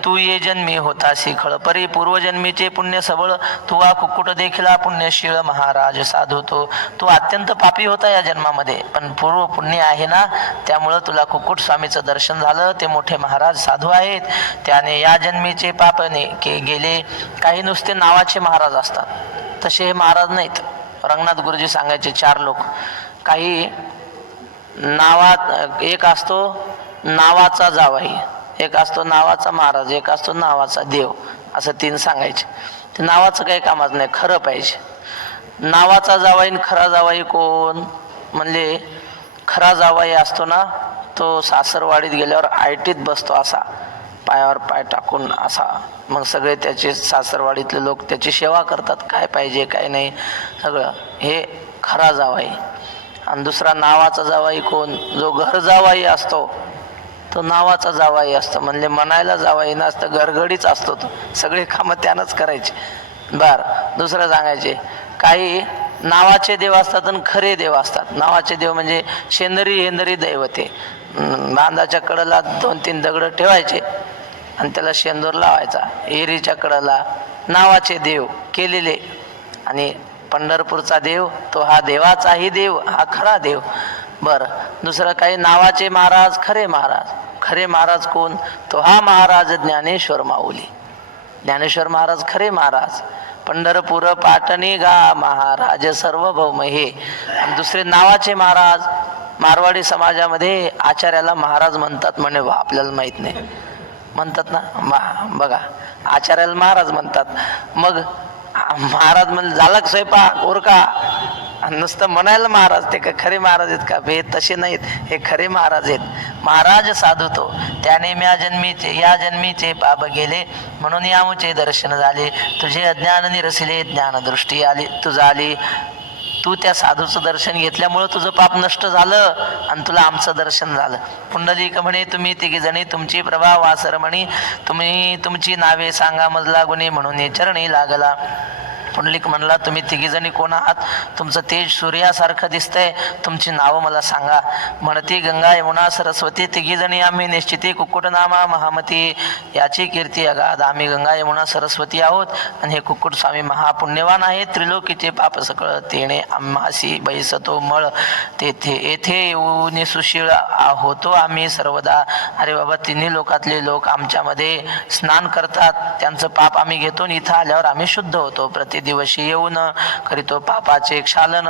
तू ये जन्मी होता शिखळ परी पूर्वजन्मीचे पुण्य सबळ. तुवा कुक्कुट देखीला पुण्यशीळ महाराज साधू तो. तू अत्यंत पापी होता या जन्मामध्ये, पण पूर्व पुण्य आहे ना, त्यामुळं तुला कुक्कुट स्वामीचं दर्शन झालं. ते मोठे महाराज साधू आहेत, त्याने या जन्मीचे पाप गेले. काही नुसते नावाचे महाराज असतात, तसे हे महाराज नाहीत. रंगनाथ गुरुजी सांगायचे 4 लोक. काही नावात, एक असतो नावाचा जावाई, एक असतो नावाचा महाराज, एक असतो नावाचा देव, असं 3 सांगायचे. ते नावाचं काही कामाच नाही, खरं पाहिजे. नावाचा जावाई खरा जावाई कोण म्हणले, खरा जावाई असतो ना, तो सासरवाडीत गेल्यावर आयटीत बसतो असा, पायावर पाय टाकून असा. मग सगळे त्याचे सासरवाडीतले लोक त्याची सेवा करतात, काय पाहिजे काय नाही सगळं. हे खरा जावाई. आणि दुसरा नावाचा जावाई कोण, जो घर जावाई असतो तो नावाचा जावाई असतो. म्हणजे म्हणायला जावाई नसतं, घरघडीच असतो तो, सगळे कामं त्यानंच करायचे. दुसरं सांगायचे, काही नावाचे देव असतात आणि खरे देव असतात. नावाचे देव म्हणजे शेंदरी हेंदरी दैवते. बांधाच्या कडेला 2-3 दगड ठेवायचे आणि त्याला शेंदूर लावायचा. एरीच्या कडेला नावाचे देव केलेले. आणि पंढरपूरचा देव तो हा देवाचाही देव, हा खरा देव. दुसरं काही नावाचे महाराज, खरे महाराज. खरे महाराज कोण, तो हा महाराज ज्ञानेश्वर माऊली. ज्ञानेश्वर महाराज खरे महाराज. पंढरपूर पाटणी गा महाराज सार्वभौम हे. आणि दुसरे नावाचे महाराज, मारवाडी समाजामध्ये आचार्याला महाराज म्हणतात म्हणे बा, आपल्याला माहित नाही. म्हणतात ना बघा, आचार्याला महाराज म्हणतात. मग महाराज म्हणजे झाला स्वयंपाक उरका, नुसतं म्हणायला महाराज, ते का खरे महाराज आहेत का? हे तसे नाहीत, हे खरे महाराज आहेत. महाराज साधू तो, त्याने या जन्मीचे पाप गेले, म्हणून यामुचे दर्शन झाले. तुझे अज्ञान निरसिले, ज्ञानदृष्टी आली तुझा आली. तू त्या साधूचं दर्शन घेतल्यामुळं तुझं पाप नष्ट झालं आणि तुला आमचं दर्शन झालं. पुंडलिक म्हणे, तुम्ही तिघी जणी तुमची प्रभा वासरमणी, तुम्ही तुमची नावे सांगा मजला गुणी, म्हणून हे चरणी लागला. पुंडलिक म्हणला, तुम्ही तिघी जणी कोण आहात? तुमचं तेज सूर्यासारखं दिसतंय, तुमची नावं मला सांगा. म्हणती, गंगा यमुना सरस्वती तिघी जणी आम्ही निश्चिती, कुक्कुटनामा महामती, याची कीर्ती अगाध. आम्ही गंगा यमुना सरस्वती आहोत आणि हे कुक्कुट स्वामी महापुण्यवान आहेत. त्रिलोकीचे पाप सकळ तेणे आम्हासी बैसतो मळ, तेथे येथे येऊन सुशीळ होतो आम्ही सर्वदा. अरे बाबा, तिन्ही लोकातले लोक आमच्यामध्ये स्नान करतात, त्यांचं पाप आम्ही घेतो आणि इथं आल्यावर आम्ही शुद्ध होतो. दिवशी येऊन करीतो पापाचे क्षालन,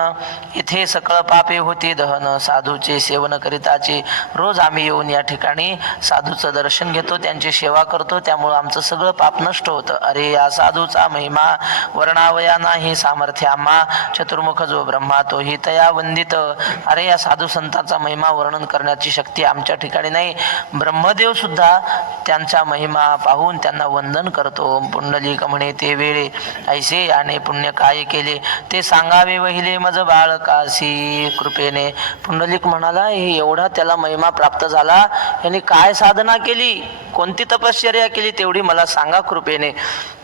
इथे सकळ पापे होती दहन, साधूचे सेवन करिताचे. रोज आम्ही येऊन या ठिकाणी साधूचं दर्शन घेतो, त्यांची सेवा करतो, त्यामुळं आमचं सगळं पाप नष्ट होतं. अरे या साधूचा महिमा वर्णावया नाही सामर्थ्य आम्हा, चतुर्मुख जो ब्रह्मा तोही तया वंदित. अरे या साधू संतांचा महिमा वर्णन करण्याची शक्ती आमच्या ठिकाणी नाही. ब्रह्मदेव सुद्धा त्यांचा महिमा पाहून त्यांना वंदन करतो. पुंडलिक म्हणे, ते वेळे ऐसे आणि पुण्य काय केले ते सांगावे वहिले मज बाळकासी कृपेने. पुंडलिक म्हणाला, हे एवढा त्याला महिमा प्राप्त झाला, यांनी काय साधना केली, कोणती तपश्चर्या केली, तेवढी मला सांगा कृपेने.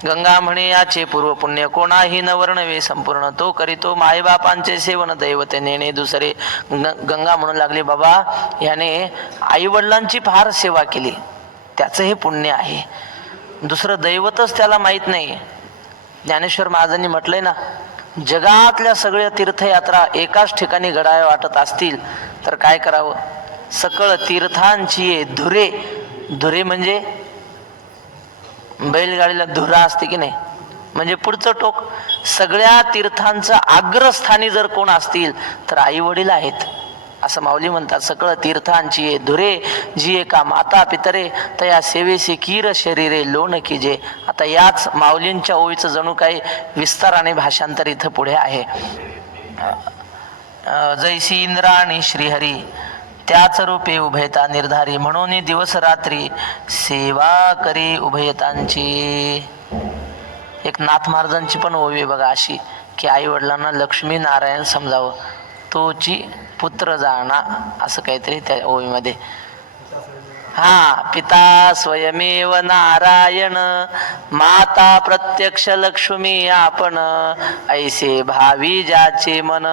गंगा म्हणे, याचे पूर्व पुण्य कोणाही न वर्णवे संपूर्ण, तो करीतो मायबापांचे सेवन दैवते नेणे दुसरे. गंगा म्हणू लागली, बाबा याने आई वडिलांची फार सेवा केली, त्याचं हे पुण्य आहे, दुसरं दैवतच त्याला माहीत नाही. ज्ञानेश्वर महाराजांनी म्हटलंय ना, जगातल्या सगळ्या तीर्थयात्रा एकाच ठिकाणी घडाव्या वाटत असतील तर काय करावं? सकळ तीर्थांची धुरे, धुरे म्हणजे बैलगाडीला धुरा असते की नाही, म्हणजे पुढचं टोक. सगळ्या तीर्थांचं अग्रस्थानी जर कोण असतील तर आई वडील आहेत असं माऊली म्हणतात. सकळ तीर्थांची धुरे, जी एका माता पितरे तया सेवेसी कीर शरीरे लोण कीजे. आता याच माऊलींच्या ओळीचं जणू काही विस्ताराने भाषांतर इथं पुढे आहे. जैसी इंद्र आणि श्रीहरी त्याच रूपे उभयता निर्धारी, म्हणून दिवस रात्री सेवा करी उभयतांची. एक नाथ महाराजांची पण ओवी बघा अशी, की आई वडिलांना लक्ष्मी नारायण समजावं, तोची पुत्र जाणा, असं काहीतरी त्या ओवीमध्ये. पिता स्वयमेव नारायण, माता प्रत्यक्ष लक्ष्मी आपण, ऐसे भावी ज्याचे मन,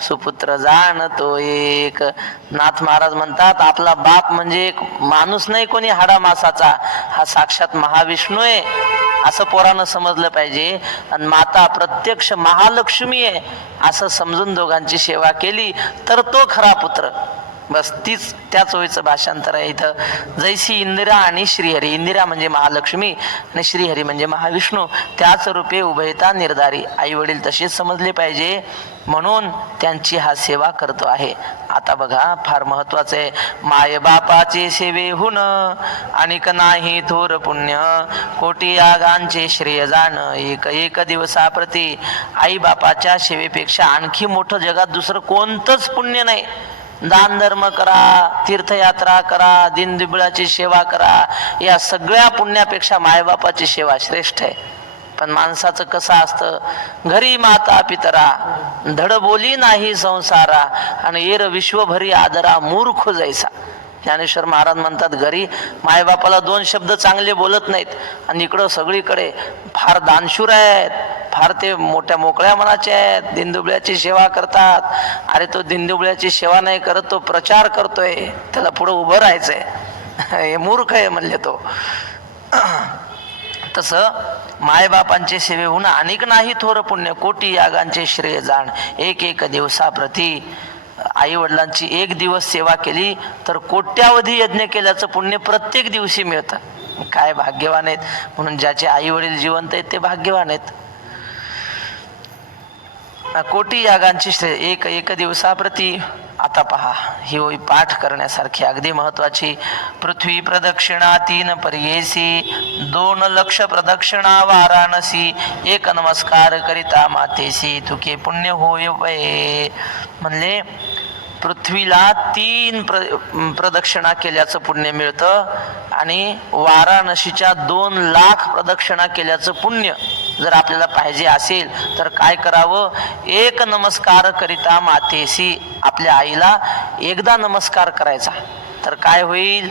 सुपुत्र जाणतो एक. नाथ महाराज म्हणतात, आपला बाप म्हणजे एक माणूस नाही कोणी हाडा मासाचा, हा साक्षात महाविष्णू आहे असं पोरानं समजलं पाहिजे. आणि माता प्रत्यक्ष महालक्ष्मी आहे असं समजून दोघांची सेवा केली तर तो खरा पुत्र. बस तीच त्याच ओळीचं भाषांतर आहे इथं. जैसी इंदिरा आणि श्रीहरी, इंदिरा म्हणजे महालक्ष्मी आणि श्रीहरी म्हणजे महाविष्णू, त्याच रूपे उभयता निर्धारी. आई वडील तसेच समजले पाहिजे, म्हणून त्यांची हा सेवा करतो आहे. आता बघा, फार महत्वाचं आहे. माय बापाचे सेवेहून अनिक नाही थोर पुण्य, कोटी यागांचे श्रेय जाण, एक एक दिवसाप्रती. आई बापाच्या सेवेपेक्षा आणखी मोठं जगात दुसरं कोणतंच पुण्य नाही. दान धर्म करा, तीर्थयात्रा करा, दिनदुबळाची सेवा करा, या सगळ्या पुण्यापेक्षा मायबापाची सेवा श्रेष्ठ आहे. पण माणसाचं कसं असतं, घरी माता पितरा धड बोली नाही संसारा, आणि एर विश्वभरी आदरा मूर्ख जैसा. ज्ञानेश्वर महाराज म्हणतात, घरी मायबापाला दोन शब्द चांगले बोलत नाहीत आणि इकडं सगळीकडे फार दानशूर आहेत, फार ते मोठ्या मोकळ्या मनाचे आहेत, दिनदुबळ्याची सेवा करतात. अरे तो दिनदुबळ्याची सेवा नाही करत, तो प्रचार करतोय, त्याला पुढं उभं राहायचंय, हे मूर्ख आहे म्हणले तो. तसं मायबापांचे सेवेहून अनेक नाही थोर पुण्य, कोटी यागांचे श्रेय जाण, एक एक दिवसाप्रती. आई वडिलांची एक दिवस सेवा केली तर कोट्यावधी यज्ञ केल्याचं पुण्य प्रत्येक दिवशी मिळतं. काय भाग्यवान आहेत. म्हणून ज्याचे आई वडील जिवंत आहेत ते भाग्यवान आहेत. कोटी यागांची एक एक दिवसाप्रती. आता पहा ही होई पाठ करण्यासारखी अगदी महत्वाची. पृथ्वी प्रदक्षिणा 3 पर्येसी, 2 लक्ष प्रदक्षिणा वाराणसी, 1 नमस्कार करिता मातेसी, तुके पुण्य होय वये. म्हणले पृथ्वीला 3 प्रदक्षिणा केल्याचं पुण्य मिळतं आणि वाराणसीच्या 2 लाख प्रदक्षिणा केल्याचं पुण्य जर आपल्याला पाहिजे असेल तर काय करावं? 1 नमस्कार करिता मातेसी, आपल्या आईला एकदा नमस्कार करायचा तर काय होईल?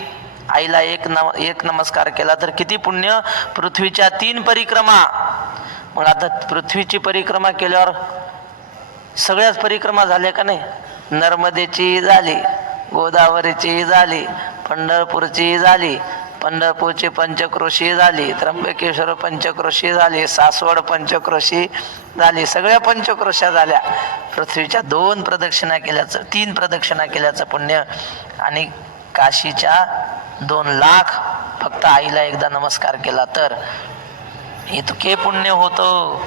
आईला एक नमस्कार केला तर किती पुण्य? पृथ्वीच्या 3 परिक्रमा. मग आता पृथ्वीची परिक्रमा केल्यावर सगळ्याच परिक्रमा झाल्या का नाही? नर्मदेची झाली, गोदावरीची झाली, पंढरपूरची झाली, पंढरपूरची पंचक्रोशी झाली, त्र्यंबकेश्वर पंचक्रोशी झाली, सासवड पंचक्रोशी झाली, सगळ्या पंचक्रोशा झाल्या. पृथ्वीच्या 2 प्रदक्षिणा केल्याचं, 3 प्रदक्षिणा केल्याचं पुण्य. आणि काशीच्या 2 लाख फक्त आईला एकदा नमस्कार केला तर इतके पुण्य होतं.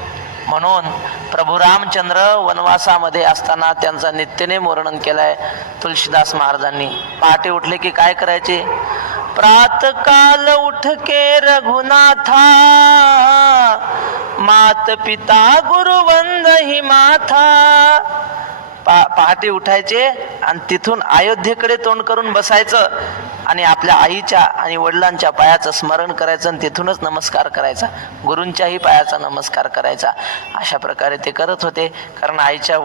म्हणून प्रभू रामचंद्र वनवासामध्ये असताना त्यांचा नित्यनेम वर्णन केलाय तुलसीदास महाराजांनी. पहाटे उठले की काय करायचे? प्रातकाल उठके रघुनाथा, मात पिता गुरुवंद ही माथा. पहाटे उठायचे आणि तिथून अयोध्येकडे तोंड करून बसायचं आणि आपल्या आईच्या आणि वडिलांच्या पायाचं स्मरण करायचं आणि तिथूनच नमस्कार करायचा, गुरूंच्याही पायाचा नमस्कार करायचा. अशा प्रकारे ते करत होते, कारण आईच्या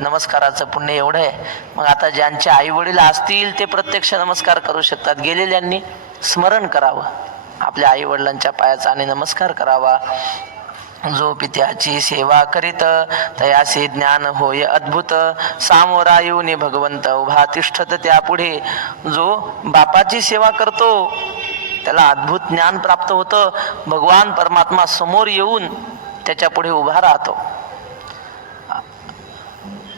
नमस्काराचं पुण्य एवढं आहे. मग आता ज्यांचे आई वडील असतील ते प्रत्यक्ष नमस्कार करू शकतात, गेलेल्यांनी स्मरण करावं आपल्या आई वडिलांच्या पायाचा आणि नमस्कार करावा. जो पित्याची सेवा करीत तयासे ज्ञान होय अद्भुत, सामोरा येऊन भगवंत उभा तिष्ठत त्या पुढे. जो बापाची सेवा करतो त्याला अद्भुत ज्ञान प्राप्त होतं. भगवान परमात्मा समोर येऊन त्याच्या पुढे उभा राहतो.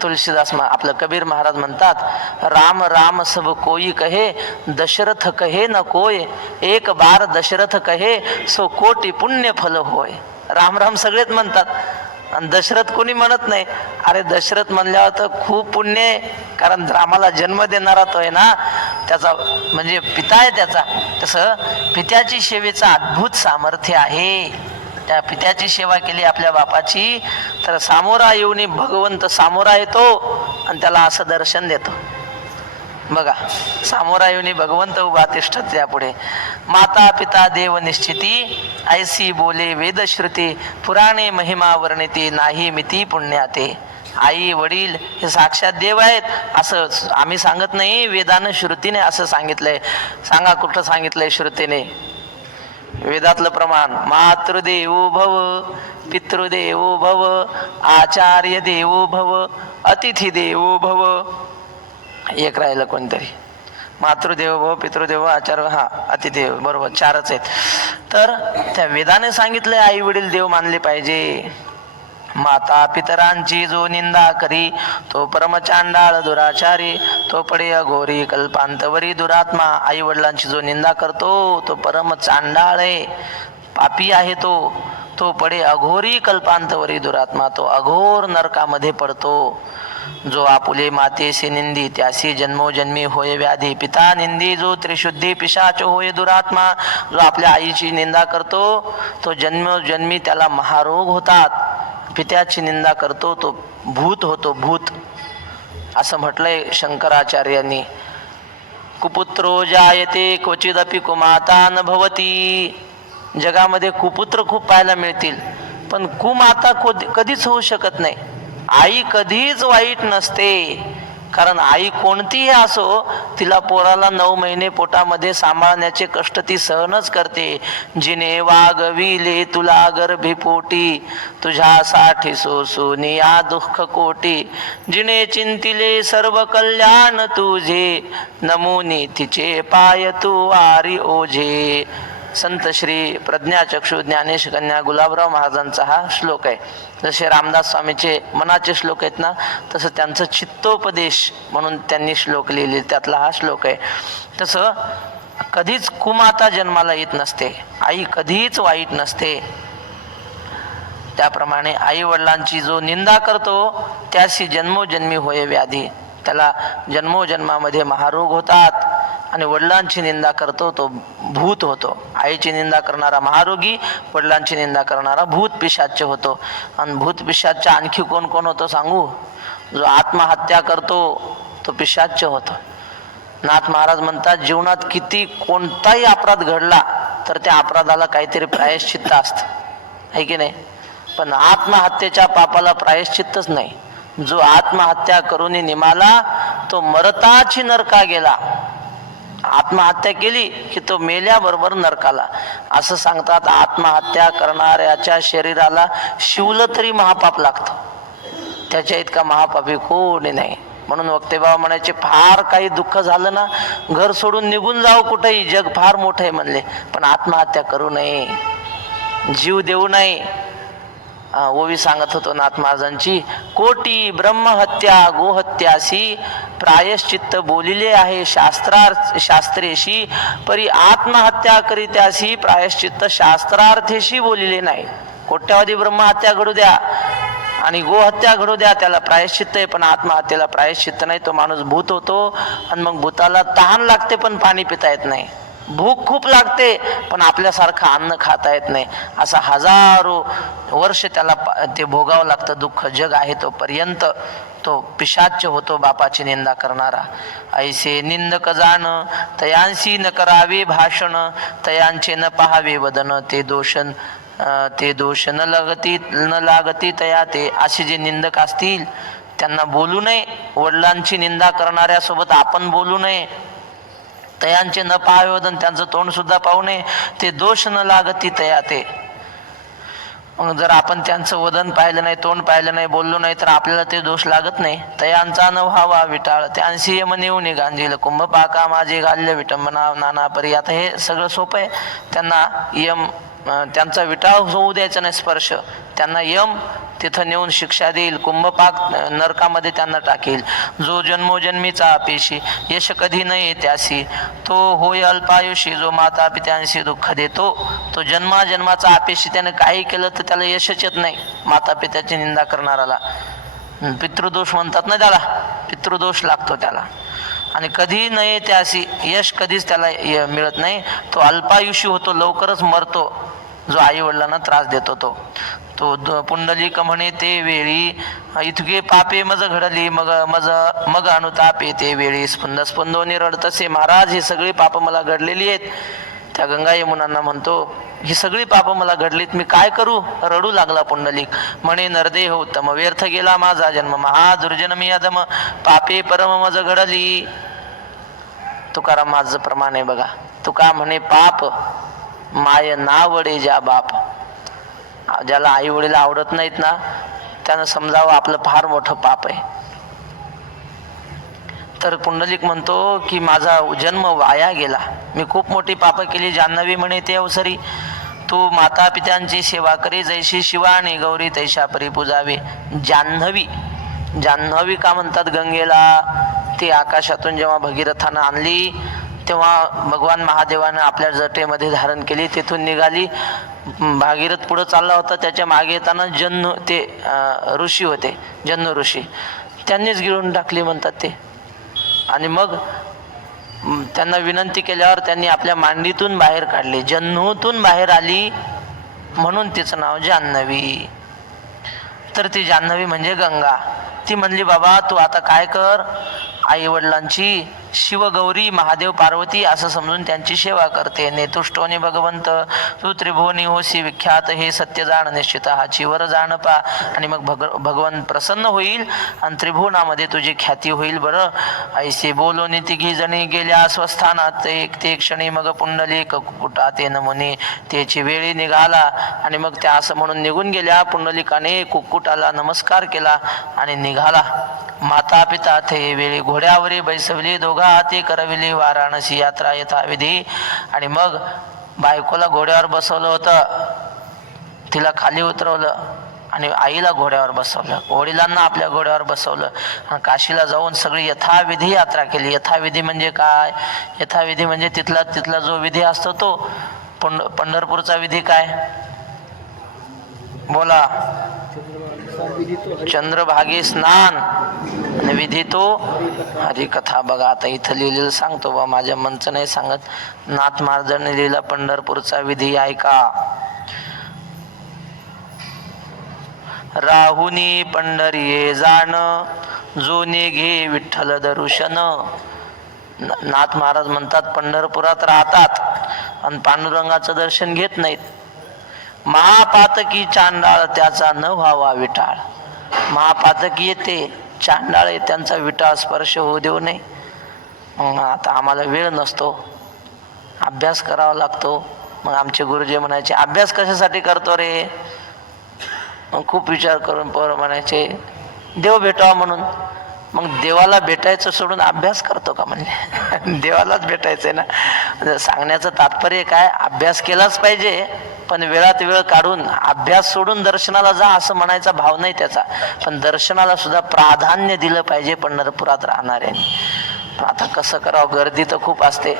तुलसीदास आपलं कबीर महाराज म्हणतात, राम राम सब कोई कहे, दशरथ कहे न कोय, एक बार दशरथ कहे, सो कोटी पुण्य फल होय. राम राम सगळेच म्हणतात आणि दशरथ कोणी म्हणत नाही. अरे दशरथ म्हणल्यावर तर खूप पुण्य आहे, कारण रामाला जन्म देणारा तो आहे ना, त्याचा म्हणजे पिता आहे त्याचा. तसं पित्याची सेवेचं अद्भुत सामर्थ्य आहे. त्या पित्याची सेवा केली आपल्या बापाची तर सामोरा येऊन भगवंत सामोरा येतो आणि त्याला असं दर्शन देतो. बघा, सामोरा येऊन भगवंत उभा तिष्ठत त्यापुढे. माता पिता देव निश्चिती, ऐसी बोले वेदश्रुती, पुराणे महिमा वर्णिती, नाही मिती पुण्याते. आई वडील हे साक्षात देव आहेत असं आम्ही सांगत नाही, वेदानं श्रुतीने असं सांगितलंय. सांगा कुठं सांगितलंय श्रुतीने? वेदातलं प्रमाण, मातृदेवो भव, पितृदेवो भव, आचार्य देवो भव, अतिथी देवो भव. एक राहिलं कोणतरी, मातृदेव भव, पितृदेव, आचार्य, हा अतिथी, बरोबर 4च आहेत. तर त्या वेदाने सांगितलंय आई वडील देव मानले पाहिजे. माता पितरांची जो निंदा करी, तो परमचांडाळ दुराचारी, तो पडे अघोरी कल्पांतवरी दुरात्मा. आई वडिलांची जो निंदा करतो तो परम चांडाळ आहे, पापी आहे तो पडे अघोरी कल्पांतवरी दुरात्मा, तो अघोर नरकामध्ये पडतो. जो आपुले मातेशी निंदी, त्यासी जन्मोजन्मी होय व्याधी. पिता निंदी जो त्रिशुद्धी पिशाच होय दुरात्मा. जो आपल्या आईची निंदा करतो तो जन्मोजन्मी त्याला महारोग होतात. पित्याची निंदा करतो तो भूत होतो, भूत. असं म्हटलंय शंकराचार्यांनी. कुपुत्रो जायते क्वचिदपि कुमाता न भवती. जगामध्ये कुपुत्र खूप पाहायला मिळतील, पण कुमाता कधीच होऊ शकत नाही. आई कधीच वाईट नसते, कारण आई कोणतीही असो तिला पोराला 9 महिने पोटामध्ये सांभाळण्याचे कष्ट ती सहनच करते. जिने वागविले तुला गर्भीपोटी, तुझ्यासाठी सोसूनी या दुःख कोटी. जिने चिंतिले सर्व कल्याण तुझे, नमुनी तिचे पाय तू वारी ओझे. संत श्री प्रज्ञाचक्षु ज्ञानेश कन्या गुलाबराव महाराजांचा हा श्लोक आहे. जसे रामदास स्वामीचे मनाचे श्लोक आहेत ना, तसं त्यांचं चित्तोपदेश म्हणून त्यांनी श्लोक लिहिले, त्यातला हा श्लोक आहे. तसं कधीच कुमाता जन्माला येत नसते, आई कधीच वाईट नसते. त्याप्रमाणे आई वडिलांची जो निंदा करतो त्याशी जन्मोजन्मी होय व्याधी. त्याला जन्मोजन्मामध्ये महारोग होतात. आणि वडिलांची निंदा करतो तो भूत होतो. आईची निंदा करणारा महारोगी, वडिलांची निंदा करणारा भूत पिशाच्य होतो. आणि भूत पिशाच्य आणखी कोण कोण होतो सांगू? जो आत्महत्या करतो तो पिशाच्य होतो. नाथ महाराज म्हणतात, जीवनात किती कोणताही अपराध घडला तर त्या अपराधाला काहीतरी प्रायश्चित्त असतं, आहे की नाही? पण आत्महत्येच्या पापाला प्रायश्चित्तच नाही. जो आत्महत्या करून निमाला तो मरताची नरका गेला. आत्महत्या केली की तो मेल्याबरोबर नरकाला. असं सांगतात, आत्महत्या करणाऱ्याच्या शरीराला शिवलं तरी महापाप लागतं, त्याच्या इतका महापापी कोणी नाही. म्हणून वक्तेबाबा म्हणायचे, फार काही दुःख झालं ना, घर सोडून निघून जाऊ कुठेही, जग फार मोठं आहे म्हणले, पण आत्महत्या करू नये, जीव देऊ नये. ओवी सांगत होतो नाथ महाराजांची, कोटी ब्रह्महत्या गोहत्यासी प्रायश्चित्त बोलिले आहे शास्त्रेशी, परी आत्महत्या करीत्यासी प्रायश्चित्त शास्त्रार्थेशी बोलिले नाही. कोट्यावधी ब्रह्महत्या घडू द्या आणि गोहत्या घडू द्या, त्याला प्रायश्चित्त आहे, पण आत्महत्येला प्रायश्चित्त नाही. तो माणूस भूत होतो. आणि मग भूताला तहान लागते पण पाणी पिता येत नाही, भूक खूप लागते पण आपल्यासारखं अन्न खाता येत नाही. असा हजारो वर्ष त्याला ते भोगावं लागतं दुःख. जग आहे तोपर्यंत तो पिशाच्य होतो, बापाची निंदा करणारा. ऐसे निंदक जाण तयांशी न करावे भाषण, तयांचे न पाहावे वदन, ते दोष न लागती तया ते. असे जे निंदक असतील त्यांना बोलू नये. वडिलांची निंदा करणाऱ्यासोबत आपण बोलू नये. तयांचे न पाहावे वदन, त्यांचं तोंड सुद्धा पाहू नये. ते दोष न लागती तया ते. मग जर आपण त्यांचं वदन पाहिलं नाही, तोंड पाहिलं नाही, बोललो नाही तर आपल्याला ते दोष लागत नाही. तयांचा न व्हावा विटाळ, त्यांशी यम नेऊन गांधील कुंभ पाका माझे घाल्य विटंबना नाना परी. आता हे सगळं सोपं आहे. त्यांना यम, त्यांचा विटाळ होऊ द्यायचा नाही, स्पर्श. त्यांना यम तिथं नेऊन शिक्षा देईल, कुंभपाक नरकामध्ये त्यांना टाकेल. जो जन्मोजन्मीचा अपेशी यश कधी नाही त्यासी, तो होय अल्पायुषी. जो माता पित्यांशी दुःख देतो तो जन्माजन्माचा अपेशी. त्याने काही केलं तर त्याला यशच येत नाही. माता पित्याची निंदा करणाराला पितृदोष म्हणतात ना, त्याला पितृदोष लागतो त्याला. आणि कधी नाही त्याशी, यश कधीच त्याला मिळत नाही. तो अल्पायुषी होतो, लवकरच मरतो. जो आई वडिलांना त्रास देतो तो पुंडलिक म्हणे ते वेळी, इतके पापे मज घडली मग अनुतापे ते वेळी, स्पंदोनी रडतसे. महाराज, ही सगळी पाप मला घडलेली आहेत. त्या गंगा यमुनांना म्हणतो, ही सगळी पाप मला घडलीत, मी काय करू? रडू लागला पुंडलिक. म्हणे नरदेह उत्तम, व्यर्थ गेला माझा जन्म, महादुर्जन मी अधम, पापे परम मज घडली. तुकाराम माझं प्रमाण आहे बघा. तुका म्हणे, पाप माय नावडे ज्या बाप. ज्याला आई वडील आवडत नाहीत ना, त्यानं समजावं आपलं फार मोठं पाप आहे. तर पुंडलिक म्हणतो की माझा जन्म वाया गेला, मी खूप मोठी पाप केली. जान्हवी म्हणे ते अवसरी, तू माता पित्यांची सेवा करी, जैशी शिवा आणि गौरी तैशा परी पूजावे. जान्हवी का म्हणतात गंगेला? ती आकाशातून जेव्हा भगीरथानं आणली तेव्हा भगवान महादेवानं आपल्या जटेमध्ये धारण केली. तिथून निघाली, भागीरथ पुढं चालला होता, त्याच्या मागे येताना ते ऋषी होते, जन्म ऋषी, त्यांनीच गिळून टाकली म्हणतात ते. आणि मग त्यांना विनंती केल्यावर त्यांनी आपल्या मांडीतून बाहेर काढली, जन्नूतून बाहेर आली, म्हणून तिचं नाव जान्हवी. तर ती जान्हवी म्हणजे गंगा. ती म्हणली, बाबा तू आता काय कर, आई वडिलांची शिवगौरी महादेव पार्वती असं समजून त्यांची सेवा करते. नेतुष्टोनी भगवंत तू त्रिभुवनी होसी विख्यात, हे सत्य जाण निश्चित हा चिवर जाण पा. आणि मग भगवंत प्रसन्न होईल आणि त्रिभुवनामध्ये तुझी ख्याती होईल. बरं, ऐसे बोलोनी तिघी जणी गेल्या स्वस्थानात, एक ते क्षणी मग पुंडलिक कुकुटा ते नमुने. त्याची वेळी निघाला आणि मग त्या असं म्हणून निघून गेल्या. पुंडलिकाने कुक्कुटाला नमस्कार केला आणि निघाला. माता पिता ते वेळी घोड्यावरी बैसवली, दोघा हाती करविली वाराणसी यात्रा यथाविधी. आणि मग बायकोला घोड्यावर बसवलं होतं, तिला खाली उतरवलं आणि आईला घोड्यावर बसवलं, वडिलांना आपल्या घोड्यावर बसवलं आणि काशीला जाऊन सगळी यथाविधी यात्रा केली. यथाविधी म्हणजे काय? यथाविधी म्हणजे तिथला जो विधी असतो तो. पंढरपूरचा विधी काय? बोला. चंद्रभागे स्नान आणि विधितो हरिकथा. बघा आता इथं लिहिलेलं सांगतो बा, माझ्या मनचं नाही सांगत. नाथ महाराजांनी लिहिला पंढरपूरचा विधी ऐका. राहुनी पंढरीये जाण, जो नेघे विठ्ठल दर्शन. नाथ महाराज म्हणतात पंढरपुरात राहतात आणि पांडुरंगाचं दर्शन घेत नाहीत. महापातकी चांडाळ त्याचा न व्हावा विटाळ. महापातकी येते, चांडाळ आहे, त्यांचा विटाळ स्पर्श होऊ देऊ नये. मग आता आम्हाला वेळ नसतो, अभ्यास करावा लागतो. मग आमचे गुरुजी म्हणायचे अभ्यास कशासाठी करतो रे. मग खूप विचार करून पोरं म्हणायचे देव भेटावा म्हणून. मग देवाला भेटायचं सोडून अभ्यास करतो का म्हणजे. देवालाच भेटायचंय ना. सांगण्याचं तात्पर्य काय, अभ्यास केलाच पाहिजे, पण वेळात वेळ काढून अभ्यास सोडून दर्शनाला जा असं म्हणायचा भाव नाही त्याचा. पण दर्शनाला सुद्धा प्राधान्य दिलं पाहिजे पंढरपुरात राहणाऱ्यांनी. पण आता कसं करावं, गर्दी तर खूप असते.